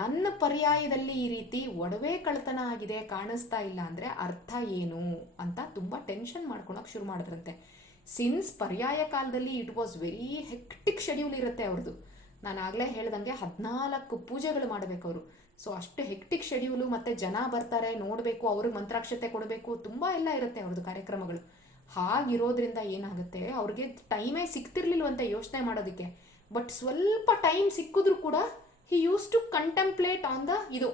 ನನ್ನ ಪರ್ಯಾಯದಲ್ಲಿ ಈ ರೀತಿ ಒಡವೆ ಕಳ್ತನ ಆಗಿದೆ ಕಾಣಿಸ್ತಾ ಇಲ್ಲ ಅಂದ್ರೆ ಅರ್ಥ ಏನು ಅಂತ ತುಂಬಾ ಟೆನ್ಷನ್ ಮಾಡ್ಕೊಳಕ್ ಶುರು ಮಾಡಿದ್ರಂತೆ. ಸಿನ್ಸ್ ಪರ್ಯಾಯ ಕಾಲದಲ್ಲಿ it was very hectic schedule ಇರುತ್ತೆ ಅವ್ರದ್ದು ನಾನು ಆಗಲೇ ಹೇಳ್ದಂಗೆ ಹದಿನಾಲ್ಕು ಪೂಜೆಗಳು ಮಾಡಬೇಕು ಅವರು. ಸೊ ಅಷ್ಟು ಹೆಕ್ಟಿಕ್ ಶೆಡ್ಯೂಲು ಮತ್ತೆ ಜನ ಬರ್ತಾರೆ, ನೋಡಬೇಕು, ಅವ್ರಿಗೆ ಮಂತ್ರಾಕ್ಷತೆ ಕೊಡಬೇಕು, ತುಂಬ ಎಲ್ಲ ಇರುತ್ತೆ ಅವ್ರದ್ದು ಕಾರ್ಯಕ್ರಮಗಳು. ಹಾಗಿರೋದ್ರಿಂದ ಏನಾಗುತ್ತೆ? ಅವ್ರಿಗೆ ಟೈಮೇ ಸಿಗ್ತಿರ್ಲಿಲ್ವಂತೆ ಯೋಚನೆ ಮಾಡೋದಕ್ಕೆ. ಬಟ್ ಸ್ವಲ್ಪ ಟೈಮ್ ಸಿಕ್ಕಿದ್ರು ಕೂಡ he use to contemplate on the ಇದು,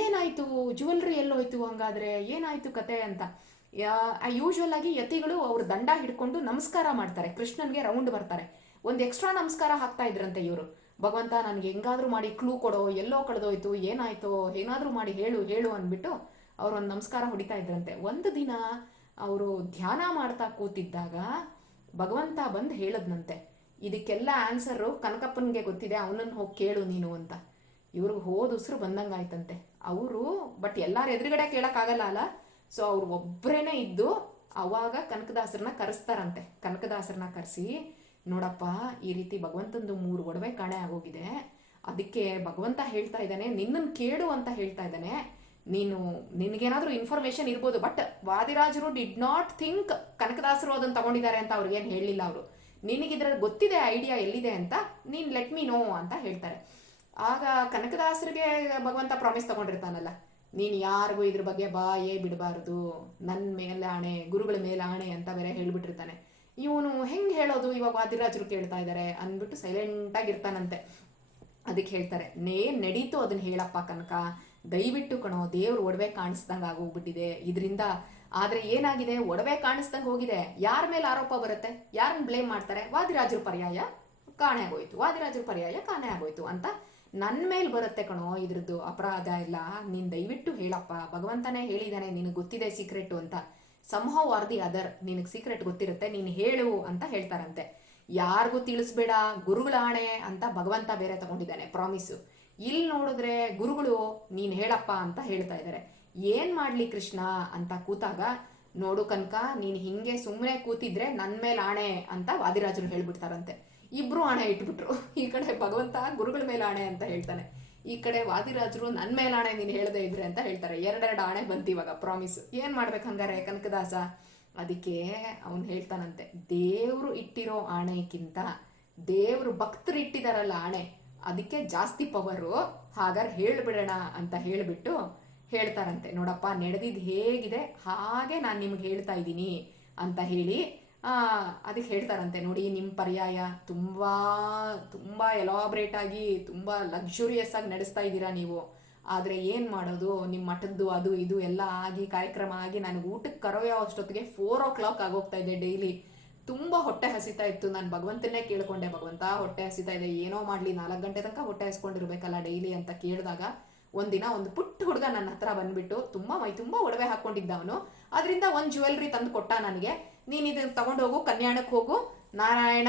ಏನಾಯ್ತು ಜ್ಯುವೆಲ್ರಿ ಎಲ್ಲೋಯ್ತು ಹಂಗಾದ್ರೆ, ಏನಾಯ್ತು ಕತೆ ಅಂತ. ಯೂಶುವಲ್ ಆಗಿ ಯತಿಗಳು ಅವ್ರ ದಂಡ ಹಿಡ್ಕೊಂಡು ನಮಸ್ಕಾರ ಮಾಡ್ತಾರೆ. ಕೃಷ್ಣನ್ಗೆ ರೌಂಡ್ ಬರ್ತಾರೆ. ಒಂದು ಎಕ್ಸ್ಟ್ರಾ ನಮಸ್ಕಾರ ಹಾಕ್ತಾ ಇದ್ರಂತೆ ಇವರು. ಭಗವಂತ ನನಗೆ ಹೆಂಗಾದ್ರೂ ಮಾಡಿ ಕ್ಲೂ ಕೊಡೋ, ಎಲ್ಲೋ ಕಳೆದೋಯ್ತು, ಏನಾಯ್ತೋ, ಏನಾದರೂ ಮಾಡಿ ಹೇಳು ಹೇಳು ಅಂದ್ಬಿಟ್ಟು ಅವ್ರು ಒಂದು ನಮಸ್ಕಾರ ಹೊಡಿತಾ ಇದ್ರಂತೆ. ಒಂದು ದಿನ ಅವರು ಧ್ಯಾನ ಮಾಡ್ತಾ ಕೂತಿದ್ದಾಗ ಭಗವಂತ ಬಂದು ಹೇಳದ್ನಂತೆ, ಇದಕ್ಕೆಲ್ಲ ಆನ್ಸರು ಕನಕಪ್ಪನಿಗೆ ಗೊತ್ತಿದೆ, ಅವನನ್ನು ಹೋಗಿ ಕೇಳು ನೀನು ಅಂತ. ಇವ್ರಿಗೆ ಹೋದ ಉಸಿರು ಬಂದಂಗಾಯ್ತಂತೆ ಅವರು ಬಟ್ ಎಲ್ಲರ ಎದುರುಗಡೆ ಕೇಳೋಕ್ಕಾಗಲ್ಲ ಅಲ್ಲ? ಸೊ ಅವ್ರು ಒಬ್ಬರೇನೆ ಇದ್ದು ಅವಾಗ ಕನಕದಾಸರನ್ನ ಕರೆಸ್ತಾರಂತೆ. ಕನಕದಾಸರನ್ನ ಕರೆಸಿ, ನೋಡಪ್ಪ, ಈ ರೀತಿ ಭಗವಂತಂದು ಮೂರು ಒಡವೆ ಕಾಣೆ ಆಗೋಗಿದೆ. ಅದಕ್ಕೆ ಭಗವಂತ ಹೇಳ್ತಾ ಇದ್ದಾನೆ ನಿನ್ನನ್ನು ಕೇಳು ಅಂತ ಹೇಳ್ತಾ ಇದ್ದಾನೆ. ನೀನು, ನಿನಗೇನಾದರೂ ಇನ್ಫಾರ್ಮೇಶನ್ ಇರ್ಬೋದು ಬಟ್ ವಾದಿರಾಜರು ಡಿಡ್ ನಾಟ್ ಥಿಂಕ್ ಕನಕದಾಸರು ಅದನ್ನು ತಗೊಂಡಿದ್ದಾರೆ ಅಂತ ಅವ್ರಿಗೇನು ಹೇಳಲಿಲ್ಲ ಅವರು. ನಿನಗಿದ್ರ ಗೊತ್ತಿದೆ ಐಡಿಯಾ ಎಲ್ಲಿದೆ ಅಂತ, ನೀನು ಲೆಟ್ ಮೀ ನೋ ಅಂತ ಹೇಳ್ತಾರೆ. ಆಗ ಕನಕದಾಸರಿಗೆ ಭಗವಂತ ಪ್ರಾಮಿಸ್ ತಗೊಂಡಿರ್ತಾನಲ್ಲ, ನೀನು ಯಾರಿಗೂ ಇದ್ರ ಬಗ್ಗೆ ಬಾಯೇ ಬಿಡಬಾರ್ದು ನನ್ನ ಮೇಲೆ ಆಣೆ, ಗುರುಗಳ ಮೇಲೆ ಆಣೆ ಅಂತ ಬೇರೆ ಹೇಳ್ಬಿಟ್ಟಿರ್ತಾನೆ. ಇವನು ಹೆಂಗೆ ಹೇಳೋದು ಇವಾಗ ವಾದಿರಾಜರು ಕೇಳ್ತಾ ಇದ್ದಾರೆ ಅಂದ್ಬಿಟ್ಟು ಸೈಲೆಂಟಾಗಿ ಇರ್ತಾನಂತೆ. ಅದಕ್ಕೆ ಹೇಳ್ತಾರೆ, ನೇ, ನಡೀತು, ಅದನ್ನ ಹೇಳಪ್ಪ ಕನಕ. ದಯವಿಟ್ಟು ಕಣೋ, ದೇವ್ರು ಒಡವೆ ಕಾಣಿಸ್ದಂಗೆ ಆಗೋಗ್ಬಿಟ್ಟಿದೆ. ಇದರಿಂದ ಆದರೆ ಏನಾಗಿದೆ? ಒಡವೆ ಕಾಣಿಸ್ದಂಗೆ ಹೋಗಿದೆ. ಯಾರ ಮೇಲೆ ಆರೋಪ ಬರುತ್ತೆ? ಯಾರನ್ನ ಬ್ಲೇಮ್ ಮಾಡ್ತಾರೆ? ವಾದಿರಾಜರ ಪರ್ಯಾಯ ಕಾಣೆ ಆಗೋಯ್ತು. ವಾದಿರಾಜರ ಪರ್ಯಾಯ ಕಾಣೆ ಆಗೋಯ್ತು ಅಂತ ನನ್ನ ಮೇಲೆ ಬರುತ್ತೆ ಕಣೋ, ಇದ್ರದ್ದು ಅಪರಾಧ ಇಲ್ಲ. ನೀನ್ ದಯವಿಟ್ಟು ಹೇಳಪ್ಪ. ಭಗವಂತನೇ ಹೇಳಿದಾನೆ, ನಿನಗೆ ಗೊತ್ತಿದೆ ಸೀಕ್ರೆಟ್ ಅಂತ. ಸಂಹವ್ ಆರ್ ದಿ ಅದರ್ ನಿನಗೆ ಸೀಕ್ರೆಟ್ ಗೊತ್ತಿರುತ್ತೆ, ನೀನು ಹೇಳು ಅಂತ ಹೇಳ್ತಾರಂತೆ. ಯಾರಿಗೂ ತಿಳಿಸ್ಬೇಡ. ಗುರುಗಳ ಆಣೆ ಅಂತ ಭಗವಂತ ಬೇರೆ ತಗೊಂಡಿದ್ದಾನೆ ಪ್ರಾಮಿಸು ಇಲ್ಲಿ ನೋಡಿದ್ರೆ ಗುರುಗಳು ನೀನ್ ಹೇಳಪ್ಪ ಅಂತ ಹೇಳ್ತಾ ಇದ್ದಾರೆ ಏನ್ ಮಾಡ್ಲಿ ಕೃಷ್ಣ ಅಂತ ಕೂತಾಗ, ನೋಡು ಕನಕ, ನೀನ್ ಹಿಂಗೆ ಸುಮ್ಮನೆ ಕೂತಿದ್ರೆ ನನ್ ಮೇಲೆ ಆಣೆ ಅಂತ ವಾದಿರಾಜರು ಹೇಳ್ಬಿಡ್ತಾರಂತೆ. ಇಬ್ರು ಆಣೆ ಇಟ್ಬಿಟ್ರು. ಈ ಕಡೆ ಭಗವಂತ ಗುರುಗಳ ಮೇಲೆ ಆಣೆ ಅಂತ ಹೇಳ್ತಾನೆ. ಈ ಕಡೆ ವಾದಿರಾಜರು ನನ್ ಮೇಲೆ ಆಣೆ ನೀನು ಹೇಳದೇ ಇದ್ರೆ ಅಂತ ಹೇಳ್ತಾರೆ. ಎರಡೆರಡು ಆಣೆ ಬಂತು ಇವಾಗ ಪ್ರಾಮಿಸ್ ಏನ್ ಮಾಡ್ಬೇಕು ಹಂಗಾರೆ ಕನಕದಾಸ? ಅದಕ್ಕೆ ಅವನು ಹೇಳ್ತಾನಂತೆ, ದೇವ್ರು ಇಟ್ಟಿರೋ ಆಣೆಗಿಂತ ದೇವ್ರು ಭಕ್ತರು ಇಟ್ಟಿದಾರಲ್ಲ ಆಣೆ ಅದಕ್ಕೆ ಜಾಸ್ತಿ ಪವರು ಹಾಗಾದ್ರೆ ಹೇಳಿಬಿಡೋಣ ಅಂತ ಹೇಳಿಬಿಟ್ಟು ಹೇಳ್ತಾರಂತೆ. ನೋಡಪ್ಪ ನಡೆದಿದ್ದು ಹೇಗಿದೆ? ಹಾಗೆ ನಾನು ನಿಮ್ಗೆ ಹೇಳ್ತಾ ಇದ್ದೀನಿ ಅಂತ ಹೇಳಿ ಅದಕ್ಕೆ ಹೇಳ್ತಾರಂತೆ. ನೋಡಿ ನಿಮ್ಮ ಪರ್ಯಾಯ ತುಂಬ ತುಂಬ ಎಲಾಬ್ರೇಟ್ ಆಗಿ, ತುಂಬ ಲಕ್ಸುರಿಯಸ್ ಆಗಿ ನಡೆಸ್ತಾ ಇದ್ದೀರಾ ನೀವು. ಆದರೆ ಏನು ಮಾಡೋದು? ನಿಮ್ಮ ಮಠದ್ದು ಅದು, ಇದು ಎಲ್ಲ ಆಗಿ, ಕಾರ್ಯಕ್ರಮ ಆಗಿ, ನನಗೆ ಊಟಕ್ಕೆ ಕರೋಯೋ ಅಷ್ಟೊತ್ತಿಗೆ ಫೋರ್ ಓ ಕ್ಲಾಕ್ ಆಗೋಗ್ತಾ ಇದೆ ಡೈಲಿ ತುಂಬ ಹೊಟ್ಟೆ ಹಸಿತಾ ಇತ್ತು. ನಾನು ಭಗವಂತನೇ ಕೇಳ್ಕೊಂಡೆ, ಭಗವಂತ ಹೊಟ್ಟೆ ಹಸಿತಾ ಇದೆ, ಏನೋ ಮಾಡಲಿ, ನಾಲ್ಕು ಗಂಟೆ ತನಕ ಹೊಟ್ಟೆ ಹಸ್ಕೊಂಡಿರ್ಬೇಕಲ್ಲ ಡೈಲಿ ಅಂತ ಕೇಳಿದಾಗ ಒಂದಿನ ಒಂದು ಪುಟ್ಟ ಹುಡುಗ ನನ್ನ ಹತ್ರ ಬಂದ್ಬಿಟ್ಟು ತುಂಬಾ ಮೈ, ತುಂಬಾ ಒಡವೆ ಹಾಕೊಂಡಿದ್ದ ಅವನು. ಅದರಿಂದ ಒಂದು ಜ್ಯುವೆಲ್ರಿ ತಂದು ಕೊಟ್ಟ ನನಗೆ. ನೀನು ಇದನ್ನ ಹೋಗು ಕಲ್ಯಾಣಕ್ಕೆ ಹೋಗು, ನಾರಾಯಣ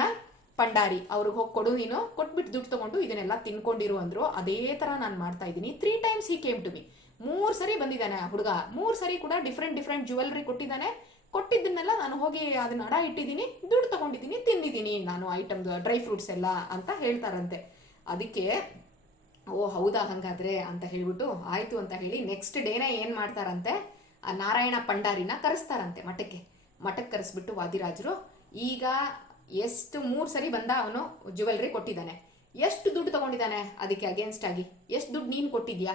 ಪಂಡಾರಿ ಅವ್ರಿಗೆ ಹೋಗಿ ಕೊಡು ನೀನು. ಕೊಟ್ಬಿಟ್ಟು ದುಡ್ಡು ತಗೊಂಡು ಇದನ್ನೆಲ್ಲ ತಿನ್ಕೊಂಡಿರು ಅಂದ್ರು. ಅದೇ ತರ ನಾನು ಮಾಡ್ತಾ ಇದ್ದೀನಿ. Three times he came to me ಮೂರ್ ಸರಿ ಬಂದಿದ್ದಾನೆ ಹುಡುಗ. ಮೂರ್ ಸರಿ ಕೂಡ ಡಿಫ್ರೆಂಟ್ ಡಿಫ್ರೆಂಟ್ ಜ್ಯುವೆಲ್ರಿ ಕೊಟ್ಟಿದ್ದಾನೆ. ಕೊಟ್ಟಿದ್ದನ್ನೆಲ್ಲ ನಾನು ಹೋಗಿ ಅದನ್ನ ಅಡ ಇಟ್ಟಿದ್ದೀನಿ, ದುಡ್ಡು ತಗೊಂಡಿದ್ದೀನಿ, ತಿಂದಿದ್ದೀನಿ. ನಾನು ಐಟಮ್ದು ಡ್ರೈ ಫ್ರೂಟ್ಸ್ ಎಲ್ಲ ಅಂತ ಹೇಳ್ತಾರಂತೆ. ಅದಕ್ಕೆ, ಓ ಹೌದಾ ಹಂಗಾದ್ರೆ ಅಂತ ಹೇಳ್ಬಿಟ್ಟು ಆಯ್ತು ಅಂತ ಹೇಳಿ ನೆಕ್ಸ್ಟ್ ಡೇನೇ ಏನು ಮಾಡ್ತಾರಂತೆ? ಆ ನಾರಾಯಣ ಪಂಡಾರಿನ ಕರೆಸ್ತಾರಂತೆ ಮಠಕ್ಕೆ. ಮಠಕ್ಕೆ ಕರೆಸ್ಬಿಟ್ಟು ವಾದಿರಾಜರು, ಈಗ ಎಷ್ಟು ಮೂರು ಸರಿ ಬಂದ ಅವನು ಜ್ಯುವೆಲ್ರಿ ಕೊಟ್ಟಿದ್ದಾನೆ. ಎಷ್ಟು ದುಡ್ಡು ತಗೊಂಡಿದ್ದಾನೆ ಅದಕ್ಕೆ ಅಗೇನ್ಸ್ಟ್ ಆಗಿ? ಎಷ್ಟು ದುಡ್ಡು ನೀನು ಕೊಟ್ಟಿದ್ಯಾ?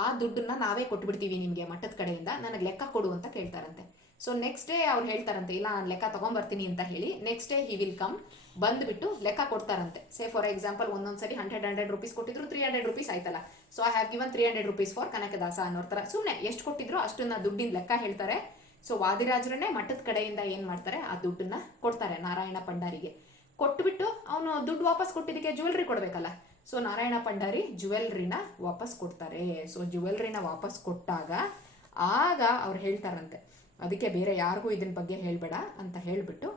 ಆ ದುಡ್ಡನ್ನ ನಾವೇ ಕೊಟ್ಬಿಡ್ತೀವಿ ನಿಮಗೆ ಮಠದ ಕಡೆಯಿಂದ, ನನಗೆ ಲೆಕ್ಕ ಕೊಡು ಅಂತ ಕೇಳ್ತಾರಂತೆ. ಸೊ ನೆಕ್ಸ್ಟ್ ಡೇ ಅವ್ರು ಹೇಳ್ತಾರಂತೆ, ಇಲ್ಲ, ನಾನು ಲೆಕ್ಕ ತಗೊಂಬರ್ತೀನಿ ಅಂತ ಹೇಳಿ next day he will come ಬಂದ್ಬಿಟ್ಟು ಲೆಕ್ಕ ಕೊಡ್ತಾರಂತೆ. ಸೇ ಫಾರ್ ಎಕ್ಸಾಂಪಲ್ ಒಂದೊಂದ್ಸರಿ ಹಂಡ್ರೆಡ್ ಹಂಡ್ರೆಡ್ ರುಪೀಸ್ ಕೊಟ್ಟಿದ್ರು ತ್ರೀ ಹಂಡ್ರೆಡ್ ರುಪೀಸ್ ಆಯ್ತಲ್ಲ. So I have given three hundred rupees for Kanakadasa ಅನ್ನೋ ಥರ ಸುಮ್ಮನೆ ಎಷ್ಟು ಕೊಟ್ಟಿದ್ರು ಅಷ್ಟನ್ನ ದುಡ್ಡಿನ ಲೆಕ್ಕ ಹೇಳ್ತಾರೆ. ಸೊ ವಾದಿರಾಜರನ್ನೇ ಮಠದ ಕಡೆಯಿಂದ ಏನು ಮಾಡ್ತಾರೆ? ಆ ದುಡ್ಡನ್ನ ಕೊಡ್ತಾರೆ ನಾರಾಯಣ ಪಂಡಾರಿಗೆ. ಕೊಟ್ಟುಬಿಟ್ಟು ಅವನು ದುಡ್ಡು ವಾಪಸ್ ಕೊಟ್ಟಿದ್ದಕ್ಕೆ ಜ್ಯುವೆಲ್ರಿ ಕೊಡ್ಬೇಕಲ್ಲ. ಸೊ ನಾರಾಯಣ ಪಂಡಾರಿ ಜ್ಯುವೆಲ್ರಿನ ವಾಪಸ್ ಕೊಡ್ತಾರೆ. ಸೊ ಜ್ಯುವೆಲ್ರಿನ ವಾಪಸ್ ಕೊಟ್ಟಾಗ, ಆಗ ಅವ್ರು ಹೇಳ್ತಾರಂತೆ ಅದಕ್ಕೆ ಬೇರೆ ಯಾರಿಗೂ ಇದನ್ನ ಬಗ್ಗೆ ಹೇಳ್ಬೇಡ ಅಂತ ಹೇಳ್ಬಿಟ್ಟು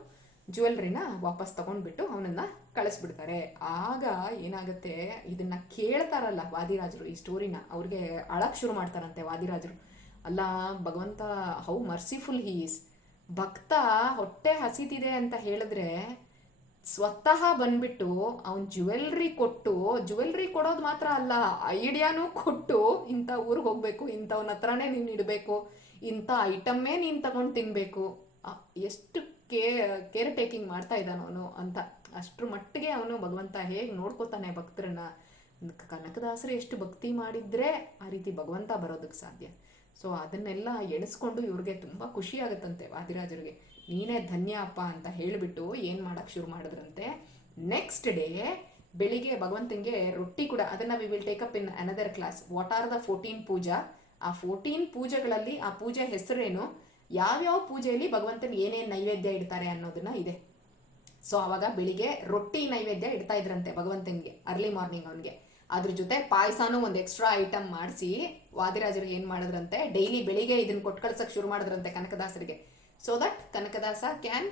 ಜ್ಯುವೆಲ್ರಿನ ವಾಪಸ್ ತಗೊಂಡ್ಬಿಟ್ಟು ಅವನನ್ನ ಕಳಿಸ್ಬಿಡ್ತಾರೆ. ಆಗ ಏನಾಗುತ್ತೆ? ಇದನ್ನ ಕೇಳ್ತಾರಲ್ಲ ವಾದಿರಾಜರು ಈ ಸ್ಟೋರಿನ ಅವ್ರಿಗೆ ಅಳಕ್ ಶುರು ಮಾಡ್ತಾರಂತೆ ವಾದಿರಾಜರು. ಅಲ್ಲ, ಭಗವಂತ ಹೌ ಮರ್ಸಿಫುಲ್ ಈಸ್ ಭಕ್ತ ಹೊಟ್ಟೆ ಹಸಿತಿದೆ ಅಂತ ಹೇಳಿದ್ರೆ ಸ್ವತಃ ಬಂದ್ಬಿಟ್ಟು ಅವನ್ ಜ್ಯುವೆಲ್ರಿ ಕೊಟ್ಟು ಜ್ಯುವೆಲ್ರಿ ಕೊಡೋದು ಮಾತ್ರ ಅಲ್ಲ ಐಡಿಯಾನೂ ಕೊಟ್ಟು ಇಂಥ ಊರಿಗೆ ಹೋಗ್ಬೇಕು, ಇಂಥವನ ಹತ್ರನೇ ನೀನು ಇಡಬೇಕು. ಇಂಥ ಐಟಮ್ಮೇ ನೀನು ತಗೊಂಡು ತಿನ್ನಬೇಕು ಎಷ್ಟು ಕೇ ಕೇರ್ ಟೇಕಿಂಗ್ ಮಾಡ್ತಾ ಇದ್ದಾನ ಅವನು ಅಂತ. ಅಷ್ಟ್ರ ಮಟ್ಟಿಗೆ ಅವನು ಭಗವಂತ ಹೇಗೆ ನೋಡ್ಕೋತಾನೆ ಭಕ್ತರನ್ನ. ಕನಕದಾಸರು ಎಷ್ಟು ಭಕ್ತಿ ಮಾಡಿದ್ರೆ ಆ ರೀತಿ ಭಗವಂತ ಬರೋದಕ್ಕೆ ಸಾಧ್ಯ. ಸೊ ಅದನ್ನೆಲ್ಲ ಎಣಿಸ್ಕೊಂಡು ಇವ್ರಿಗೆ ತುಂಬ ಖುಷಿ ಆಗುತ್ತಂತೆ ವಾದಿರಾಜರಿಗೆ. ನೀನೇ ಧನ್ಯ ಅಪ್ಪ ಅಂತ ಹೇಳಿಬಿಟ್ಟು ಏನು ಮಾಡೋಕ್ಕೆ ಶುರು ಮಾಡಿದ್ರಂತೆ. ನೆಕ್ಸ್ಟ್ ಡೇ ಬೆಳಿಗ್ಗೆ ಭಗವಂತನಿಗೆ ರೊಟ್ಟಿ ಕೂಡ, ಅದನ್ನ we will take up in another class what are the fourteen puja? ಆ ಫೋರ್ಟೀನ್ ಪೂಜೆಗಳಲ್ಲಿ ಆ ಪೂಜೆ ಹೆಸರೇನು? ಯಾವ್ಯಾವ ಪೂಜೆಯಲ್ಲಿ ಭಗವಂತನ ಏನೇನು ನೈವೇದ್ಯ ಇಡ್ತಾರೆ ಅನ್ನೋದನ್ನ ಇದೆ. ಸೊ ಅವಾಗ ಬೆಳಿಗ್ಗೆ ರೊಟ್ಟಿ ನೈವೇದ್ಯ ಇಡ್ತಾ ಇದ್ರಂತೆ ಭಗವಂತನಿಗೆ ಅರ್ಲಿ ಮಾರ್ನಿಂಗ್ ಅವನಿಗೆ. ಅದ್ರ ಜೊತೆ ಪಾಯಸನೂ ಒಂದು ಎಕ್ಸ್ಟ್ರಾ ಐಟಮ್ ಮಾಡಿಸಿ ವಾದಿರಾಜರಿಗೆ ಏನು ಮಾಡಿದ್ರಂತೆ ಡೈಲಿ ಬೆಳಿಗ್ಗೆ ಇದನ್ನ ಕೊಟ್ಟು ಕಳ್ಸಕ್ ಶುರು ಮಾಡಿದ್ರಂತೆ ಕನಕದಾಸರಿಗೆ. So that Kanakadasa can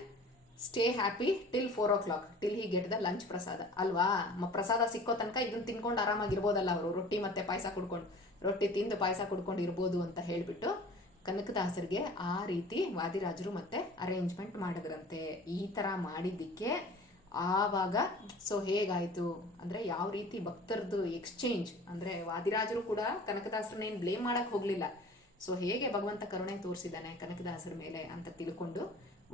stay happy till four o'clock till he get the lunch prasada. ಅಲ್ವಾ? ಪ್ರಸಾದ ಸಿಕ್ಕೋ ತನಕ ಇದನ್ನ ತಿನ್ಕೊಂಡು ಆರಾಮಾಗಿರ್ಬೋದಲ್ಲ ಅವರು, ರೊಟ್ಟಿ ಮತ್ತೆ ಪಾಯಸ ಕುಡ್ಕೊಂಡು. ರೊಟ್ಟಿ ತಿಂದು ಪಾಯಸ ಕುಡ್ಕೊಂಡು ಇರ್ಬೋದು ಅಂತ ಹೇಳಿಬಿಟ್ಟು ಕನಕದಾಸರಿಗೆ ಆ ರೀತಿ ವಾದಿರಾಜರು ಮತ್ತೆ ಅರೇಂಜ್ಮೆಂಟ್ ಮಾಡಿದ್ರಂತೆ. ಈ ತರ ಮಾಡಿದ್ದಕ್ಕೆ ಆವಾಗ ಸೊ ಹೇಗಾಯ್ತು? ಅಂದ್ರೆ ಯಾವ ರೀತಿ ಭಕ್ತರದ್ದು ಎಕ್ಸ್ಚೇಂಜ್ ಅಂದ್ರೆ ವಾದಿರಾಜರು ಕೂಡ ಕನಕದಾಸರನ್ನೇನು ಬ್ಲೇಮ್ ಮಾಡಕ್ ಹೋಗ್ಲಿಲ್ಲ. ಸೊ ಹೇಗೆ ಭಗವಂತ ಕರುಣೆ ತೋರಿಸಿದ್ದಾನೆ ಕನಕದಾಸರ ಮೇಲೆ ಅಂತ ತಿಳ್ಕೊಂಡು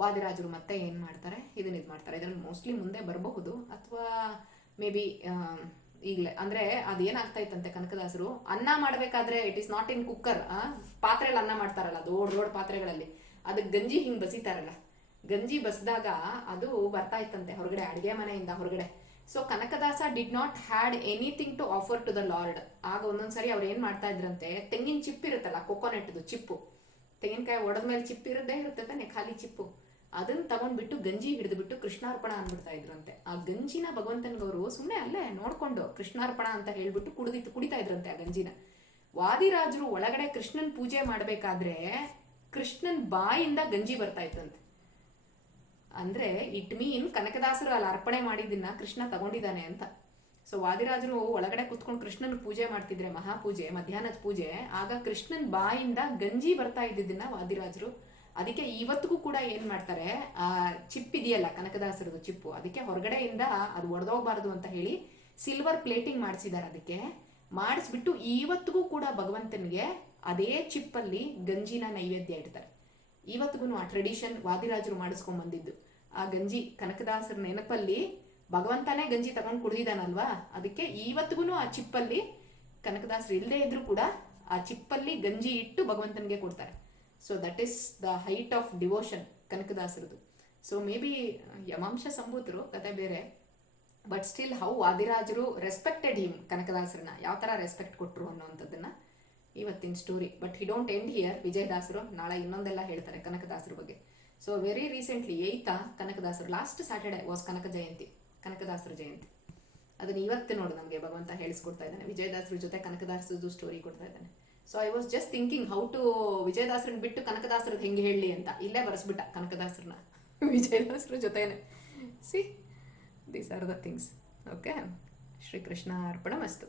ವಾದಿರಾಜರು ಮತ್ತೆ ಏನು ಮಾಡ್ತಾರೆ? ಇದನ್ನ ಇದು ಮಾಡ್ತಾರೆ ಇದರಲ್ಲಿ ಮೋಸ್ಟ್ಲಿ ಮುಂದೆ ಬರಬಹುದು ಅಥವಾ ಮೇ ಬಿ ಈಗಲೇ. ಅಂದ್ರೆ ಅದೇನಾಗ್ತಾ ಇತ್ತಂತೆ ಕನಕದಾಸರು? ಅನ್ನ ಮಾಡ್ಬೇಕಾದ್ರೆ it is not in cooker ಪಾತ್ರೆಯಲ್ಲಿ ಅನ್ನ ಮಾಡ್ತಾರಲ್ಲ, ದೊಡ್ಡ ದೊಡ್ಡ ಪಾತ್ರೆಗಳಲ್ಲಿ. ಅದಕ್ಕೆ ಗಂಜಿ ಹಿಂಗ್ ಬಸಿತಾರಲ್ಲ. ಗಂಜಿ ಬಸಿದಾಗ ಅದು ಬರ್ತಾ ಇತ್ತಂತೆ ಹೊರಗಡೆ, ಅಡಿಗೆ ಮನೆಯಿಂದ ಹೊರಗಡೆ. So Kanakadasa did not had anything to offer to the lord ಆಗ ಒಂದೊಂದ್ಸರಿ ಅವ್ರು ಏನ್ ಮಾಡ್ತಾ ಇದ್ರಂತೆ? ತೆಂಗಿನ ಚಿಪ್ ಇರುತ್ತಲ್ಲ ಕೊಕೊನೆಟ್ದು ಚಿಪ್ಪು. ತೆಂಗಿನಕಾಯಿ ಒಡೆದ ಮೇಲೆ ಚಿಪ್ ಇರದೇ ಇರುತ್ತೆ ತಾನೆ ಖಾಲಿ ಚಿಪ್ಪು. ಅದನ್ನ ತಗೊಂಡ್ಬಿಟ್ಟು ಗಂಜಿ ಹಿಡಿದ್ಬಿಟ್ಟು ಕೃಷ್ಣಾರ್ಪಣ ಅಂದ್ಬಿಡ್ತಾ ಇದ್ರಂತೆ. ಆ ಗಂಜಿನ ಭಗವಂತನ್ಗವರು ಸುಮ್ಮನೆ ಅಲ್ಲೇ ನೋಡ್ಕೊಂಡು ಕೃಷ್ಣಾರ್ಪಣ ಅಂತ ಹೇಳ್ಬಿಟ್ಟು ಕುಡಿದಿತ್ತು ಕುಡಿತಾ ಇದ್ರಂತೆ ಆ ಗಂಜಿನ. ವಾದಿರಾಜರು ಒಳಗಡೆ ಕೃಷ್ಣನ್ ಪೂಜೆ ಮಾಡ್ಬೇಕಾದ್ರೆ ಕೃಷ್ಣನ್ ಬಾಯಿಂದ ಗಂಜಿ ಬರ್ತಾ ಇತ್ತಂತೆ ಅಂದ್ರೆ ಇಟ್ ಮೀನ್ ಕನಕದಾಸರು ಅಲ್ಲಿ ಅರ್ಪಣೆ ಮಾಡಿದ್ದನ್ನ ಕೃಷ್ಣ ತಗೊಂಡಿದ್ದಾನೆ ಅಂತ. ಸೊ ವಾದಿರಾಜರು ಒಳಗಡೆ ಕುತ್ಕೊಂಡು ಕೃಷ್ಣನ್ ಪೂಜೆ ಮಾಡ್ತಿದ್ರೆ ಮಹಾಪೂಜೆ, ಮಧ್ಯಾಹ್ನದ ಪೂಜೆ, ಆಗ ಕೃಷ್ಣನ್ ಬಾಯಿಂದ ಗಂಜಿ ಬರ್ತಾ ಇದ್ದಿದ್ದನ್ನ ವಾದಿರಾಜರು ಅದಕ್ಕೆ ಇವತ್ತಿಗೂ ಕೂಡ ಏನ್ ಮಾಡ್ತಾರೆ, ಆ ಚಿಪ್ ಇದೆಯಲ್ಲ, ಕನಕದಾಸರದು ಚಿಪ್ಪು ಅದಕ್ಕೆ ಹೊರಗಡೆಯಿಂದ ಅದು ಒಡೆದೋಗ್ಬಾರ್ದು ಅಂತ ಹೇಳಿ ಸಿಲ್ವರ್ ಪ್ಲೇಟಿಂಗ್ ಮಾಡಿಸಿದ್ದಾರೆ ಅದಕ್ಕೆ. ಮಾಡಿಸ್ಬಿಟ್ಟು ಇವತ್ತಿಗೂ ಕೂಡ ಭಗವಂತನಿಗೆ ಅದೇ ಚಿಪ್ಪಲ್ಲಿ ಗಂಜಿನ ನೈವೇದ್ಯ ಇಡ್ತಾರೆ. ಇವತ್ತಿಗೂ ಆ ಟ್ರೆಡಿಷನ್ ವಾದಿರಾಜರು ಮಾಡಿಸ್ಕೊಂಡ್ ಬಂದಿದ್ದು. ಆ ಗಂಜಿ, ಕನಕದಾಸರ ನೆನಪಲ್ಲಿ ಭಗವಂತನೇ ಗಂಜಿ ತಗೊಂಡು ಕುಡಿದಿದ್ದಾನಲ್ವಾ? ಅದಕ್ಕೆ ಇವತ್ತಿಗೂ ಆ ಚಿಪ್ಪಲ್ಲಿ ಕನಕದಾಸರು ಇಲ್ಲದೆ ಇದ್ರು ಕೂಡ ಆ ಚಿಪ್ಪಲ್ಲಿ ಗಂಜಿ ಇಟ್ಟು ಭಗವಂತನಿಗೆ ಕೊಡ್ತಾರೆ. So that is the height of devotion ಕನಕದಾಸರದು so maybe ಯಮಾಂಶ ಸಂಭೂತರು ಕತೆ ಬೇರೆ ಬಟ್ ಸ್ಟಿಲ್ ಹೌ ಆದಿರಾಜರು ರೆಸ್ಪೆಕ್ಟೆಡ್ ಹಿಮ್ ಕನಕದಾಸರನ್ನ ಯಾವ ಥರ ರೆಸ್ಪೆಕ್ಟ್ ಕೊಟ್ಟರು ಅನ್ನೋವಂಥದ್ದನ್ನ ಇವತ್ತಿನ story but he don't end here ವಿಜಯದಾಸರು ನಾಳೆ ಇನ್ನೊಂದೆಲ್ಲ ಹೇಳ್ತಾರೆ ಕನಕದಾಸರ ಬಗ್ಗೆ ಸೊ ವೆರಿ ರೀಸೆಂಟ್ಲಿ ಏಯ್ತಾ ಕನಕದಾಸರು last Saturday was Kanaka Jayanti ಕನಕದಾಸರ ಜಯಂತಿ ಅದನ್ನ ಇವತ್ತು ನೋಡು ನಮಗೆ ಭಗವಂತ ಹೇಳಿಸ್ಕೊಡ್ತಾ ಇದ್ದಾನೆ. ವಿಜಯದಾಸರ ಜೊತೆ ಕನಕದಾಸರದು ಸ್ಟೋರಿ ಕೊಡ್ತಾ ಇದ್ದಾನೆ. So I was just thinking how to ವಿಜಯದಾಸರನ್ನ ಬಿಟ್ಟು ಕನಕದಾಸರದ್ದು ಹೆಂಗೆ ಹೇಳಿ ಅಂತ. ಇಲ್ಲೇ ಬರೆಸ್ಬಿಟ್ಟ ಕನಕದಾಸರನ್ನ ವಿಜಯದಾಸರ ಜೊತೆನೆ. See these are the things okay Shrikrishna Arpana ಮಸ್ತು